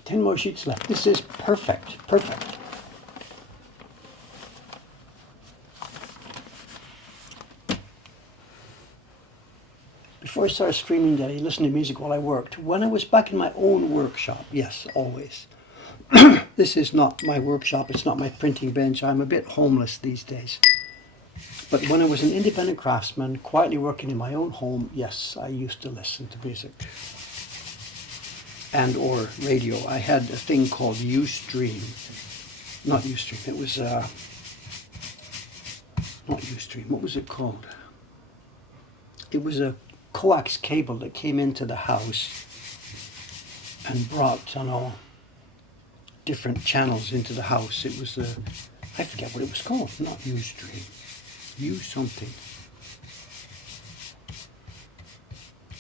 Ten more sheets left. This is perfect. Perfect. Before I started streaming that, I listened to music while I worked. When I was back in my own workshop, yes, always. This is not my workshop. It's not my printing bench. I'm a bit homeless these days. But when I was an independent craftsman, quietly working in my own home, yes, I used to listen to music. And or radio. I had a thing called Ustream. Not Ustream, it was not Ustream, what was it called? It was a coax cable that came into the house and brought, different channels into the house. It was I forget what it was called, not Ustream. something.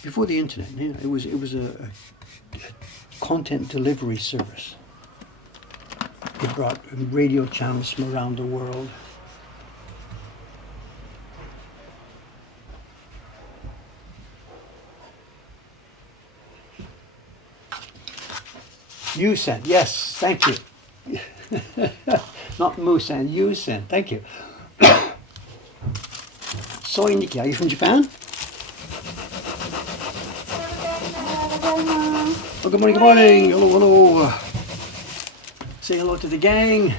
Before the internet, yeah, it was a content delivery service. It brought radio channels from around the world. You-sen, yes, thank you. Not Mu-sen, You-sen, thank you. Soy Nikki, are you from Japan? Oh, good morning, good morning. Hello, hello. Say hello to the gang.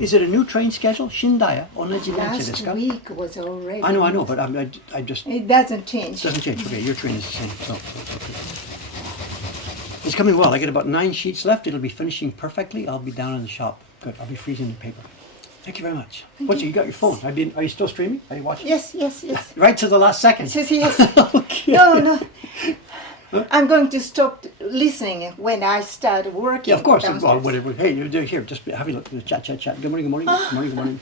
Is it a new train schedule? Shindaya? Last week was already. I know, but I just... It doesn't change. Doesn't change. Okay, your train is the same. Oh, okay. It's coming well. I get about 9 sheets left. It'll be finishing perfectly. I'll be down in the shop. Good. I'll be freezing the paper. Thank you very much. What's you got your phone? Are you still streaming? Are you watching? Yes. Right to the last second. Yes. Okay. No. Huh? I'm going to stop listening when I start working. Yeah, of course. Downstairs. Well, whatever. Hey, you do here. Just have a look. Chat. Good morning. Good morning.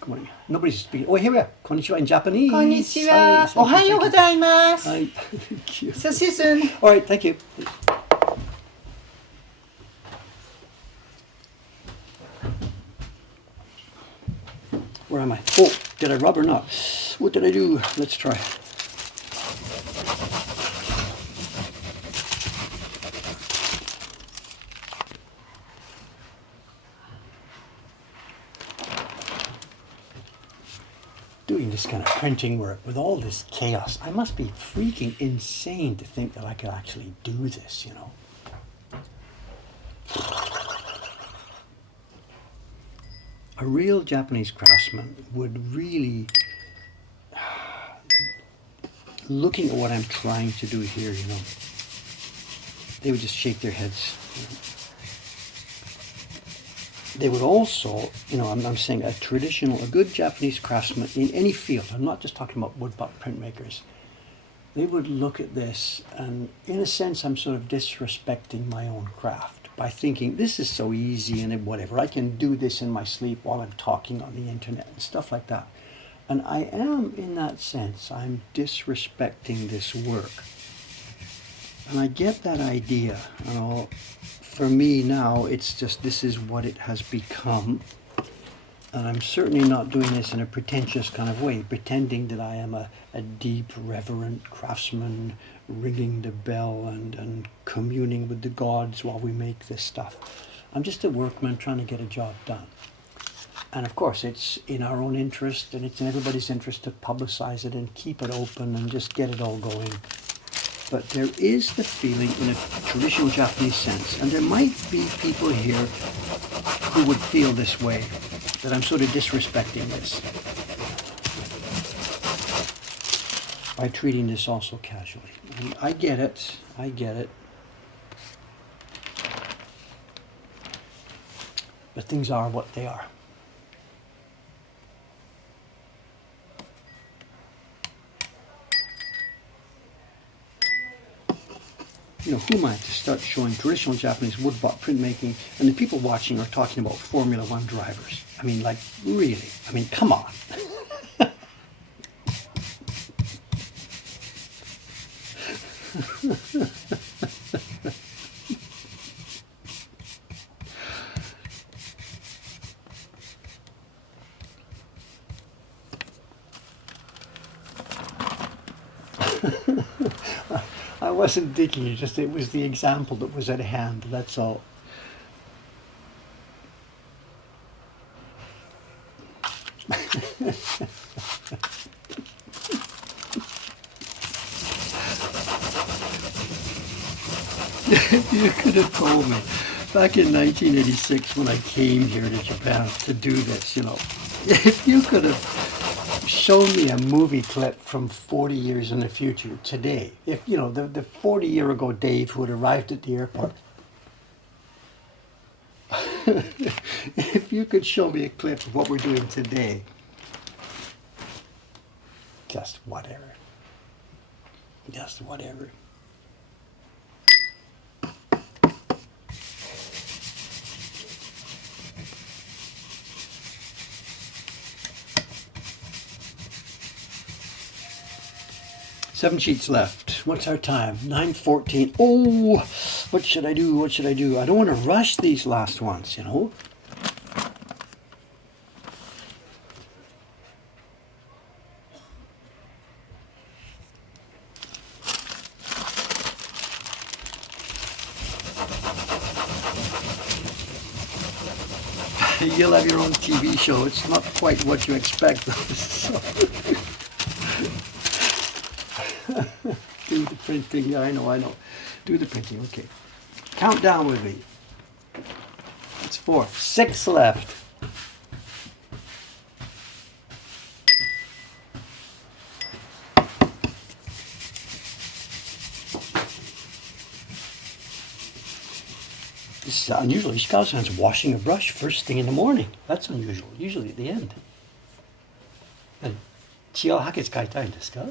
Good morning. Nobody's speaking. Oh, here we are. Konnichiwa in Japanese. Konnichiwa. Ohayou gozaimasu. Hi. Thank you. So see you soon. All right. Thank you. Where am I? Oh, did I rub or not? What did I do? Let's try. Doing this kind of printing work with all this chaos, I must be freaking insane to think that I could actually do this, you know. A real Japanese craftsman would really, looking at what I'm trying to do here, you know, they would just shake their heads. You know. They would also, you know, I'm saying a good Japanese craftsman in any field, I'm not just talking about woodblock printmakers, they would look at this and in a sense I'm sort of disrespecting my own craft by thinking this is so easy and whatever, I can do this in my sleep while I'm talking on the internet and stuff like that. And I am, in that sense, I'm disrespecting this work. And I get that idea, you know. For me now, it's just this is what it has become. And I'm certainly not doing this in a pretentious kind of way, pretending that I am a deep, reverent craftsman, ringing the bell and communing with the gods while we make this stuff. I'm just a workman trying to get a job done. And of course, it's in our own interest, and it's in everybody's interest to publicize it and keep it open and just get it all going. But there is the feeling in a traditional Japanese sense, and there might be people here who would feel this way, that I'm sort of disrespecting this by treating this also casually. And I get it, I get it. But things are what they are. You know, who am I to start showing traditional Japanese woodblock printmaking and the people watching are talking about Formula One drivers? I mean, like, really? I mean, come on. I wasn't digging, it was the example that was at hand, that's all. You could have told me back in 1986 when I came here to Japan to do this, you know, if you could have shown me a movie clip from 40 years in the future today, if, you know, the 40-year-ago Dave who had arrived at the airport, if you could show me a clip of what we're doing today, just whatever. Just whatever. Seven sheets left. What's our time? 9:14. Oh, what should I do? What should I do? I don't want to rush these last ones, you know. You'll have your own TV show. It's not quite what you expect, though. So. Do the printing. Yeah, I know. Do the printing. Okay. Count down with me. It's 4. 6 left. This is unusual. Ishikawa-san's washing a brush first thing in the morning. That's unusual. Usually at the end. And 血をハケ使いたいんですか？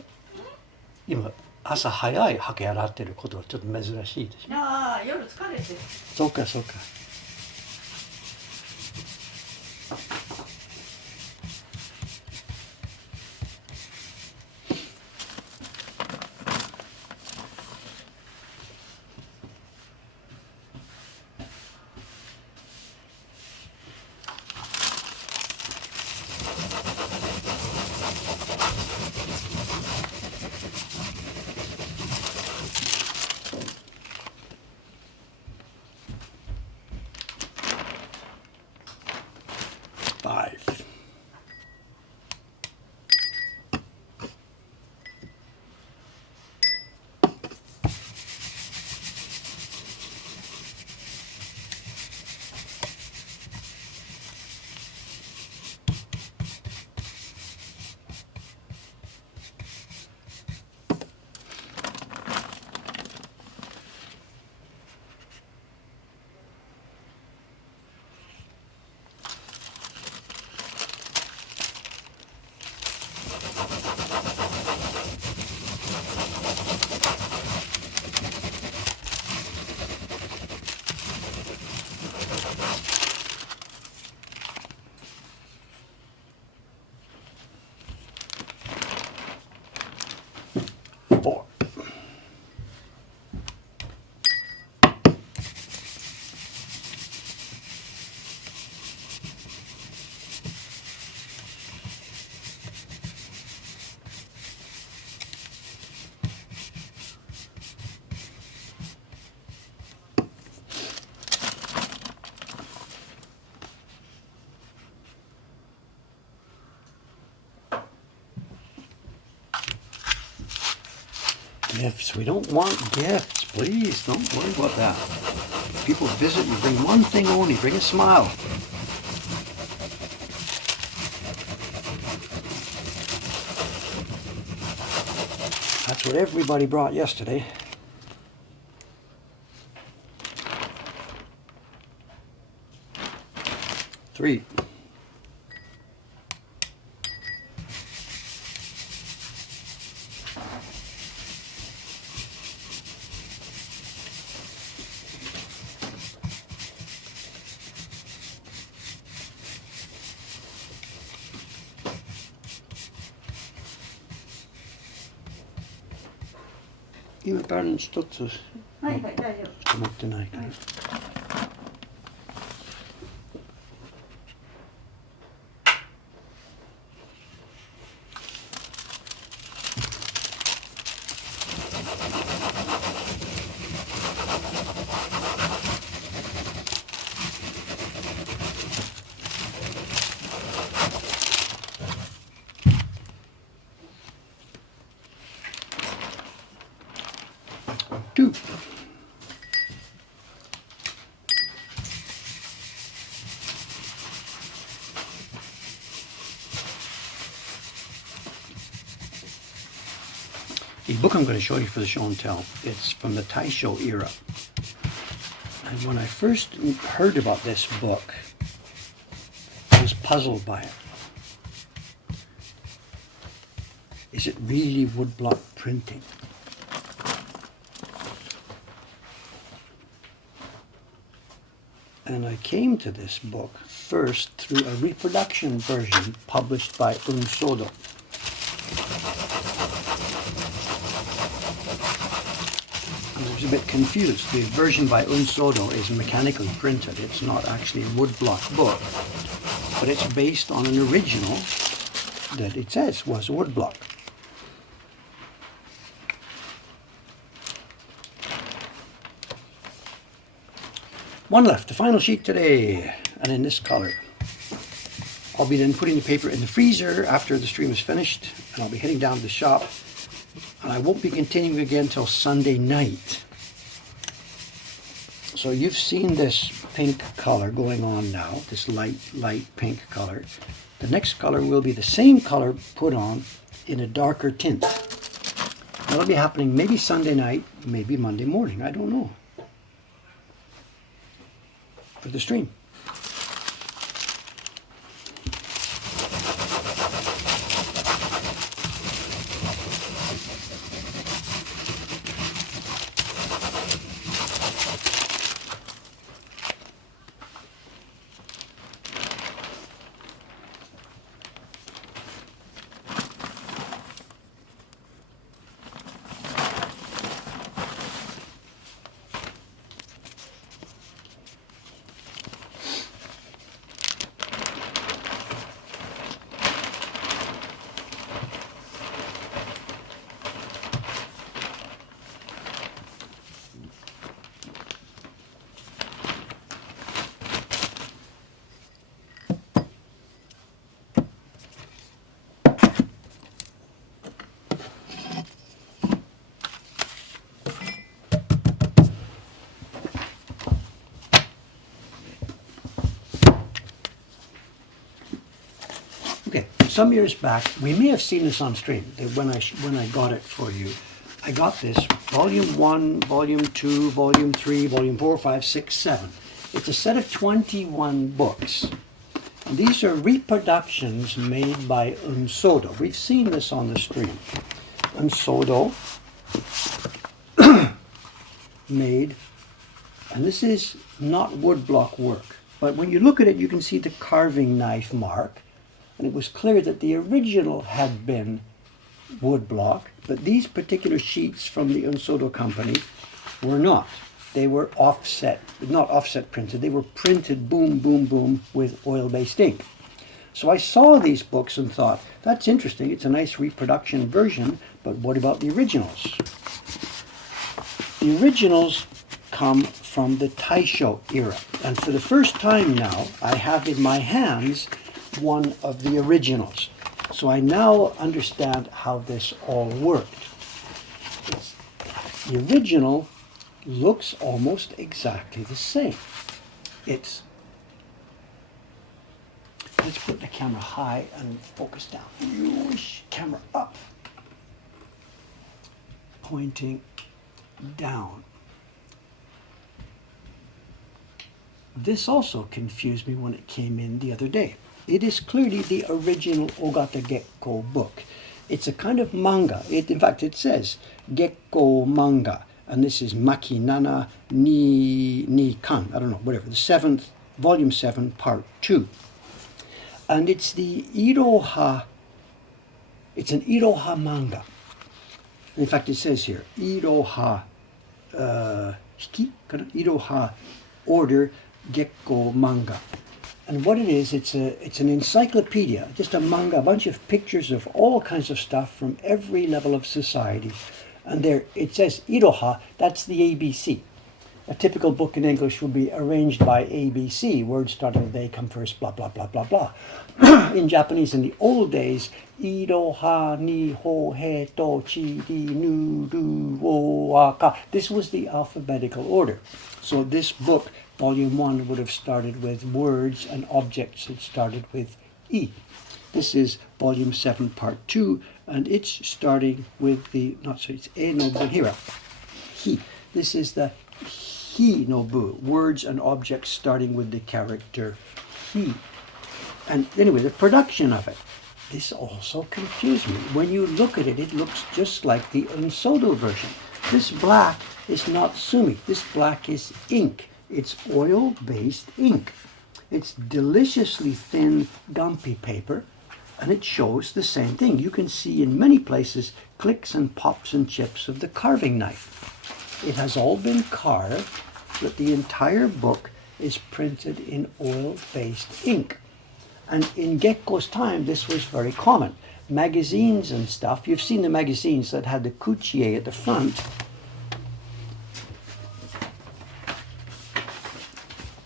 今朝早いハケ洗ってることはちょっと珍しいでしょ。ああ、夜疲れて。そうかそうか。gifts. We don't want gifts. Please, don't worry about that. People visit, you bring one thing only. Bring a smile. That's what everybody brought yesterday. Three. Even parents stutz us はいはい、大丈夫。 come up tonight. Two. The book I'm going to show you for the show and tell, it's from the Taisho era. And when I first heard about this book, I was puzzled by it. Is it really woodblock printing? And I came to this book first through a reproduction version published by Unsodo. I was a bit confused. The version by Unsodo is mechanically printed. It's not actually a woodblock book, but it's based on an original that it says was woodblock. One left, the final sheet today, and in this color. I'll be then putting the paper in the freezer after the stream is finished, and I'll be heading down to the shop, and I won't be continuing again till Sunday night. So you've seen this pink color going on now, this light pink color. The next color will be the same color put on in a darker tint. That'll be happening maybe Sunday night, maybe Monday morning, I don't know, for the stream. Okay, some years back, we may have seen this on stream, that when I got it for you. I got this, volume 1, volume 2, volume 3, volume 4, 5, 6, 7. It's a set of 21 books. And these are reproductions made by Unsodo. We've seen this on the stream. Unsodo made, and this is not woodblock work, but when you look at it, you can see the carving knife mark. And it was clear that the original had been woodblock, but these particular sheets from the Unsodo company were not. They were offset, not offset printed, they were printed boom, boom, boom with oil-based ink. So I saw these books and thought, that's interesting, it's a nice reproduction version, but what about the originals? The originals come from the Taisho era, and for the first time now, I have in my hands one of the originals. So I now understand how this all worked. The original looks almost exactly the same. Let's put the camera high and focus down. Whoosh, camera up. Pointing down. This also confused me when it came in the other day. It is clearly the original Ogata Gekko book. It's a kind of manga. In fact, it says Gekko manga. And this is Maki Nana ni Kan. I don't know, whatever. The 7th, volume 7, part 2. And it's the Iroha. It's an Iroha manga. In fact, it says here, Iroha Hiki, Iroha order Gekko manga. And what it is, it's an encyclopedia, just a manga, a bunch of pictures of all kinds of stuff from every level of society. And there it says Iroha, that's the ABC. A typical book in English would be arranged by ABC, words starting with A come first, blah, blah, blah, blah, blah. In Japanese, in the old days, Iroha, ni, ho, he, to, chi, di, nu, du, wo, wa, ka. This was the alphabetical order. So this book, volume 1, would have started with words and objects that started with E. This is volume 7, part 2, and it's starting with the, it's E no bu, here, Hi. This is the Hi no bu, words and objects starting with the character Hi. And anyway, the production of it, this also confused me. When you look at it, it looks just like the Unsodo version. This black is not sumi. This black is ink. It's oil-based ink. It's deliciously thin gampi paper, and it shows the same thing. You can see in many places clicks and pops and chips of the carving knife. It has all been carved, but the entire book is printed in oil-based ink. And in Gekko's time, this was very common. Magazines and stuff, you've seen the magazines that had the kuchie at the front.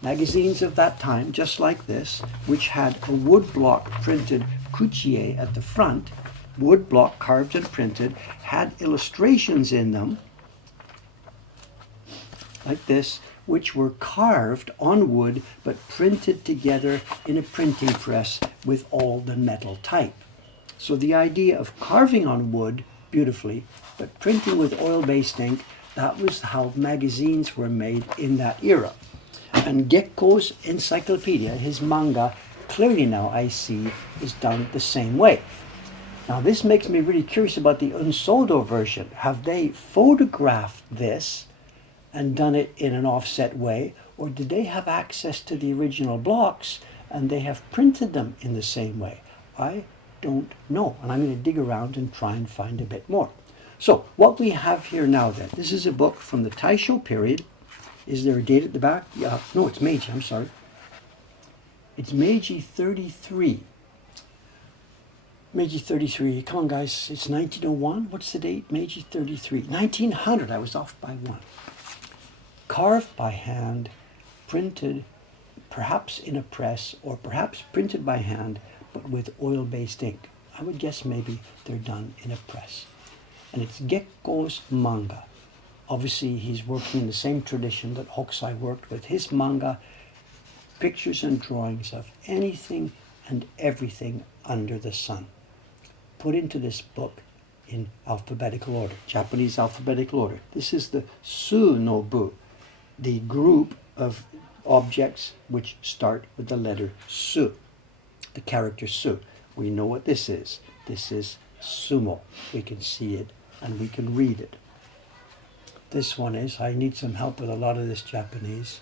Magazines of that time, just like this, which had a woodblock printed kuchie at the front, woodblock carved and printed, had illustrations in them, like this, which were carved on wood but printed together in a printing press with all the metal type. So the idea of carving on wood beautifully but printing with oil-based ink, that was how magazines were made in that era. And Gekko's encyclopedia, his manga, clearly now I see is done the same way. Now this makes me really curious about the Unsodo version. Have they photographed this and done it in an offset way, or did they have access to the original blocks and they have printed them in the same way? I don't know, and I'm going to dig around and try and find a bit more. So what we have here now then, this is a book from the Taisho period. Is there a date at the back? Yeah, no, it's Meiji, I'm sorry. It's Meiji 33. Meiji 33, come on guys, it's 1901. What's the date? Meiji 33. 1900, I was off by one. Carved by hand, printed perhaps in a press, or perhaps printed by hand, but with oil-based ink. I would guess maybe they're done in a press. And it's Gekko's manga. Obviously, he's working in the same tradition that Hokusai worked with. His manga, pictures and drawings of anything and everything under the sun, put into this book in alphabetical order, Japanese alphabetical order. This is the Su no Bu, the group of objects which start with the letter Su, the character Su. We know what this is. This is sumo. We can see it and we can read it. This one is, I need some help with a lot of this Japanese.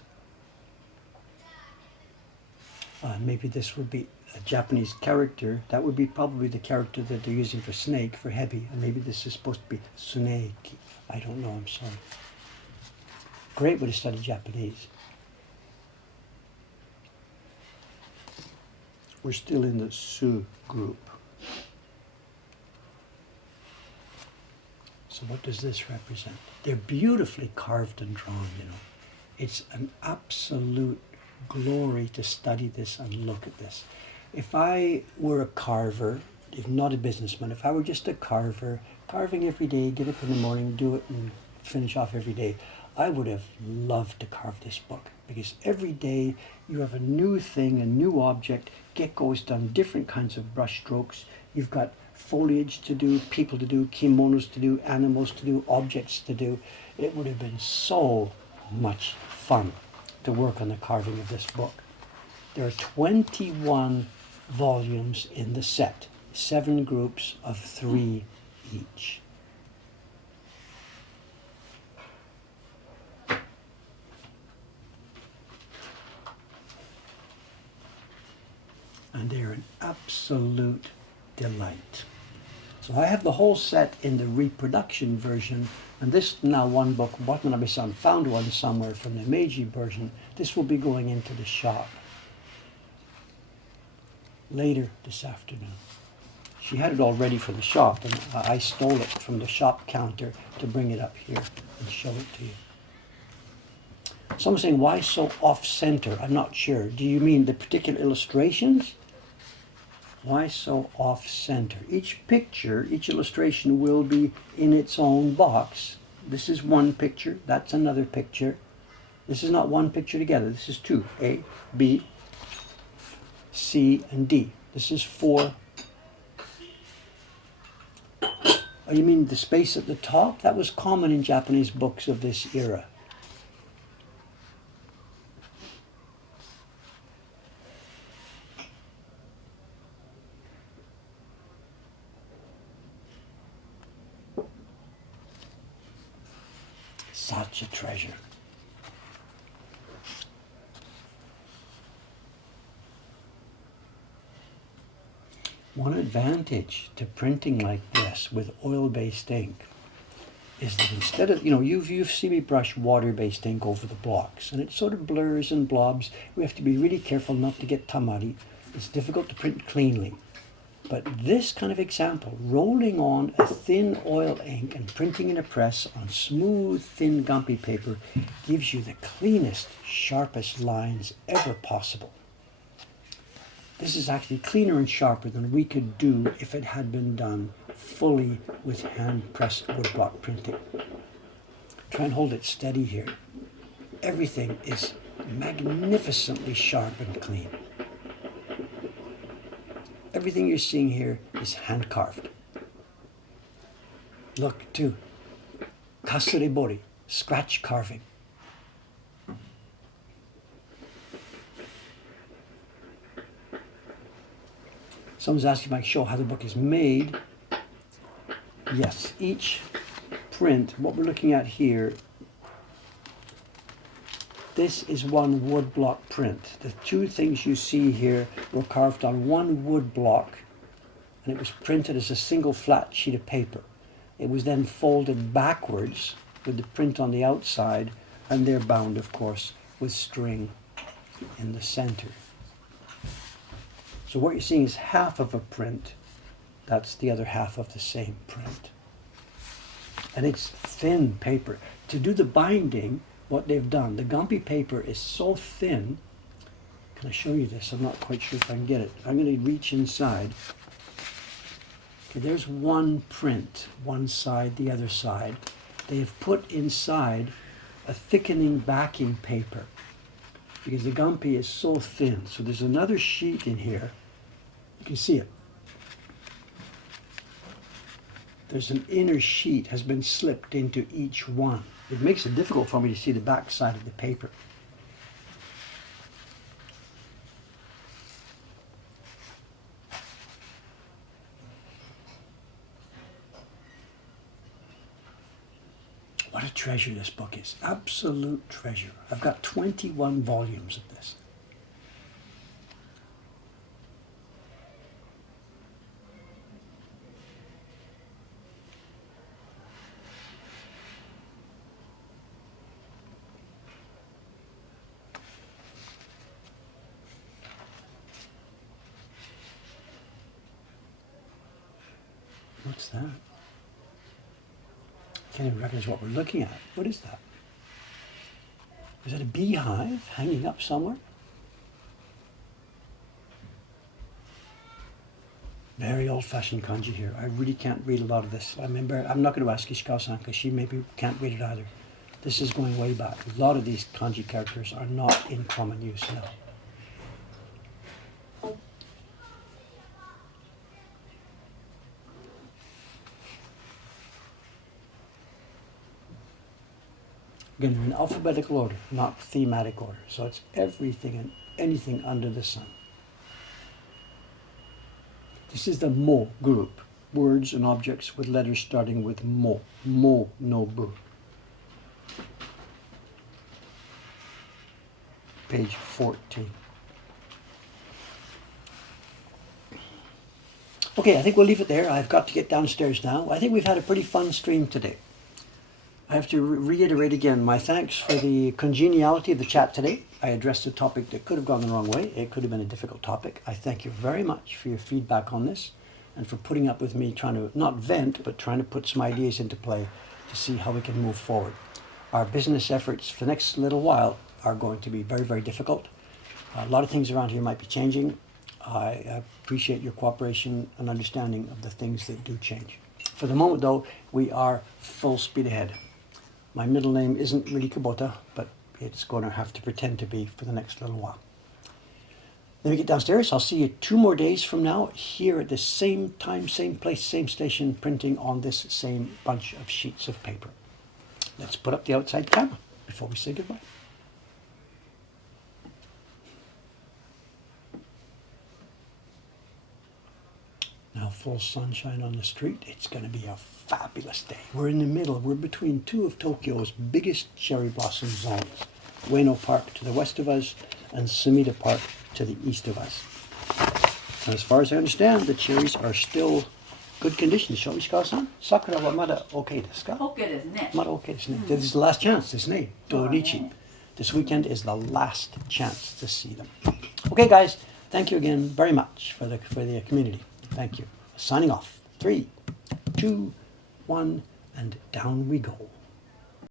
Maybe this would be a Japanese character. That would be probably the character that they're using for snake, for hebi. And maybe this is supposed to be tsuneki. I don't know, I'm sorry. Great way to study Japanese. We're still in the Su group. So what does this represent? They're beautifully carved and drawn, you know. It's an absolute glory to study this and look at this. If I were a carver, if not a businessman, if I were just a carver, carving every day, get up in the morning, do it, and finish off every day. I would have loved to carve this book because every day you have a new thing, a new object. Gecko's done different kinds of brush strokes. You've got foliage to do, people to do, kimonos to do, animals to do, objects to do. It would have been so much fun to work on the carving of this book. There are 21 volumes in the set, 7 groups of 3 each. And they're an absolute delight. So I have the whole set in the reproduction version, and this now one book, Watanabe-san found one somewhere from the Meiji version. This will be going into the shop later this afternoon. She had it all ready for the shop, and I stole it from the shop counter to bring it up here and show it to you. Someone's saying, why so off-center? I'm not sure. Do you mean the particular illustrations? Why so off-center? Each picture, each illustration will be in its own box. This is one picture, that's another picture. This is not one picture together, this is 2. A, B, C, and D. This is 4. Oh, you mean the space at the top? That was common in Japanese books of this era. Such a treasure. One advantage to printing like this with oil-based ink is that instead of, you've seen me brush water-based ink over the blocks, and it sort of blurs and blobs. We have to be really careful not to get tamari. It's difficult to print cleanly. But this kind of example, rolling on a thin oil ink and printing in a press on smooth, thin gampi paper, gives you the cleanest, sharpest lines ever possible. This is actually cleaner and sharper than we could do if it had been done fully with hand-pressed woodblock printing. Try and hold it steady here. Everything is magnificently sharp and clean. Everything you're seeing here is hand-carved. Look, too. Kasurebori, scratch carving. Someone's asking if I show how the book is made. Yes, each print, what we're looking at here, this is one woodblock print. The 2 things you see here were carved on one wood block, and it was printed as a single flat sheet of paper. It was then folded backwards with the print on the outside, and they're bound, of course, with string in the center. So what you're seeing is half of a print. That's the other half of the same print. And it's thin paper. To do the binding, what they've done, the gampi paper is so thin. Can I show you this? I'm not quite sure if I can get it. I'm going to reach inside. Okay, there's one print, one side, the other side. They have put inside a thickening backing paper because the gampi is so thin. So there's another sheet in here. You can see it. There's an inner sheet has been slipped into each one. It makes it difficult for me to see the back side of the paper. What a treasure this book is. Absolute treasure. I've got 21 volumes of this. What's that? Can't even recognize what we're looking at. What is that? Is that a beehive hanging up somewhere? Very old-fashioned kanji here. I really can't read a lot of this. I'm not going to ask Ishikawa-san because she maybe can't read it either. This is going way back. A lot of these kanji characters are not in common use now. Again, they're in alphabetical order, not thematic order. So it's everything and anything under the sun. This is the mo group. Words and objects with letters starting with mo. Mo no bu. Page 14. Okay, I think we'll leave it there. I've got to get downstairs now. I think we've had a pretty fun stream today. I have to reiterate again my thanks for the congeniality of the chat today. I addressed a topic that could have gone the wrong way. It could have been a difficult topic. I thank you very much for your feedback on this and for putting up with me trying to, not vent, but trying to put some ideas into play to see how we can move forward. Our business efforts for the next little while are going to be very, very difficult. A lot of things around here might be changing. I appreciate your cooperation and understanding of the things that do change. For the moment, though, we are full speed ahead. My middle name isn't really Kubota, but it's going to have to pretend to be for the next little while. Let me get downstairs. I'll see you 2 more days from now here at the same time, same place, same station, printing on this same bunch of sheets of paper. Let's put up the outside camera before we say goodbye. Now full sunshine on the street. It's going to be a fabulous day. We're in the middle. We're between 2 of Tokyo's biggest cherry blossom zones. Ueno Park to the west of us and Sumida Park to the east of us. And as far as I understand, the cherries are still good condition. Shall we, Ishikawa-san? Sakura wa mada okay desu ka? オッケーですね。 Mada okay desu ne. This is the last chance, desu ne. Dorichi. This weekend is the last chance to see them. Okay, guys. Thank you again very much for the community. Thank you. Signing off. 3, 2, 1, and down we go.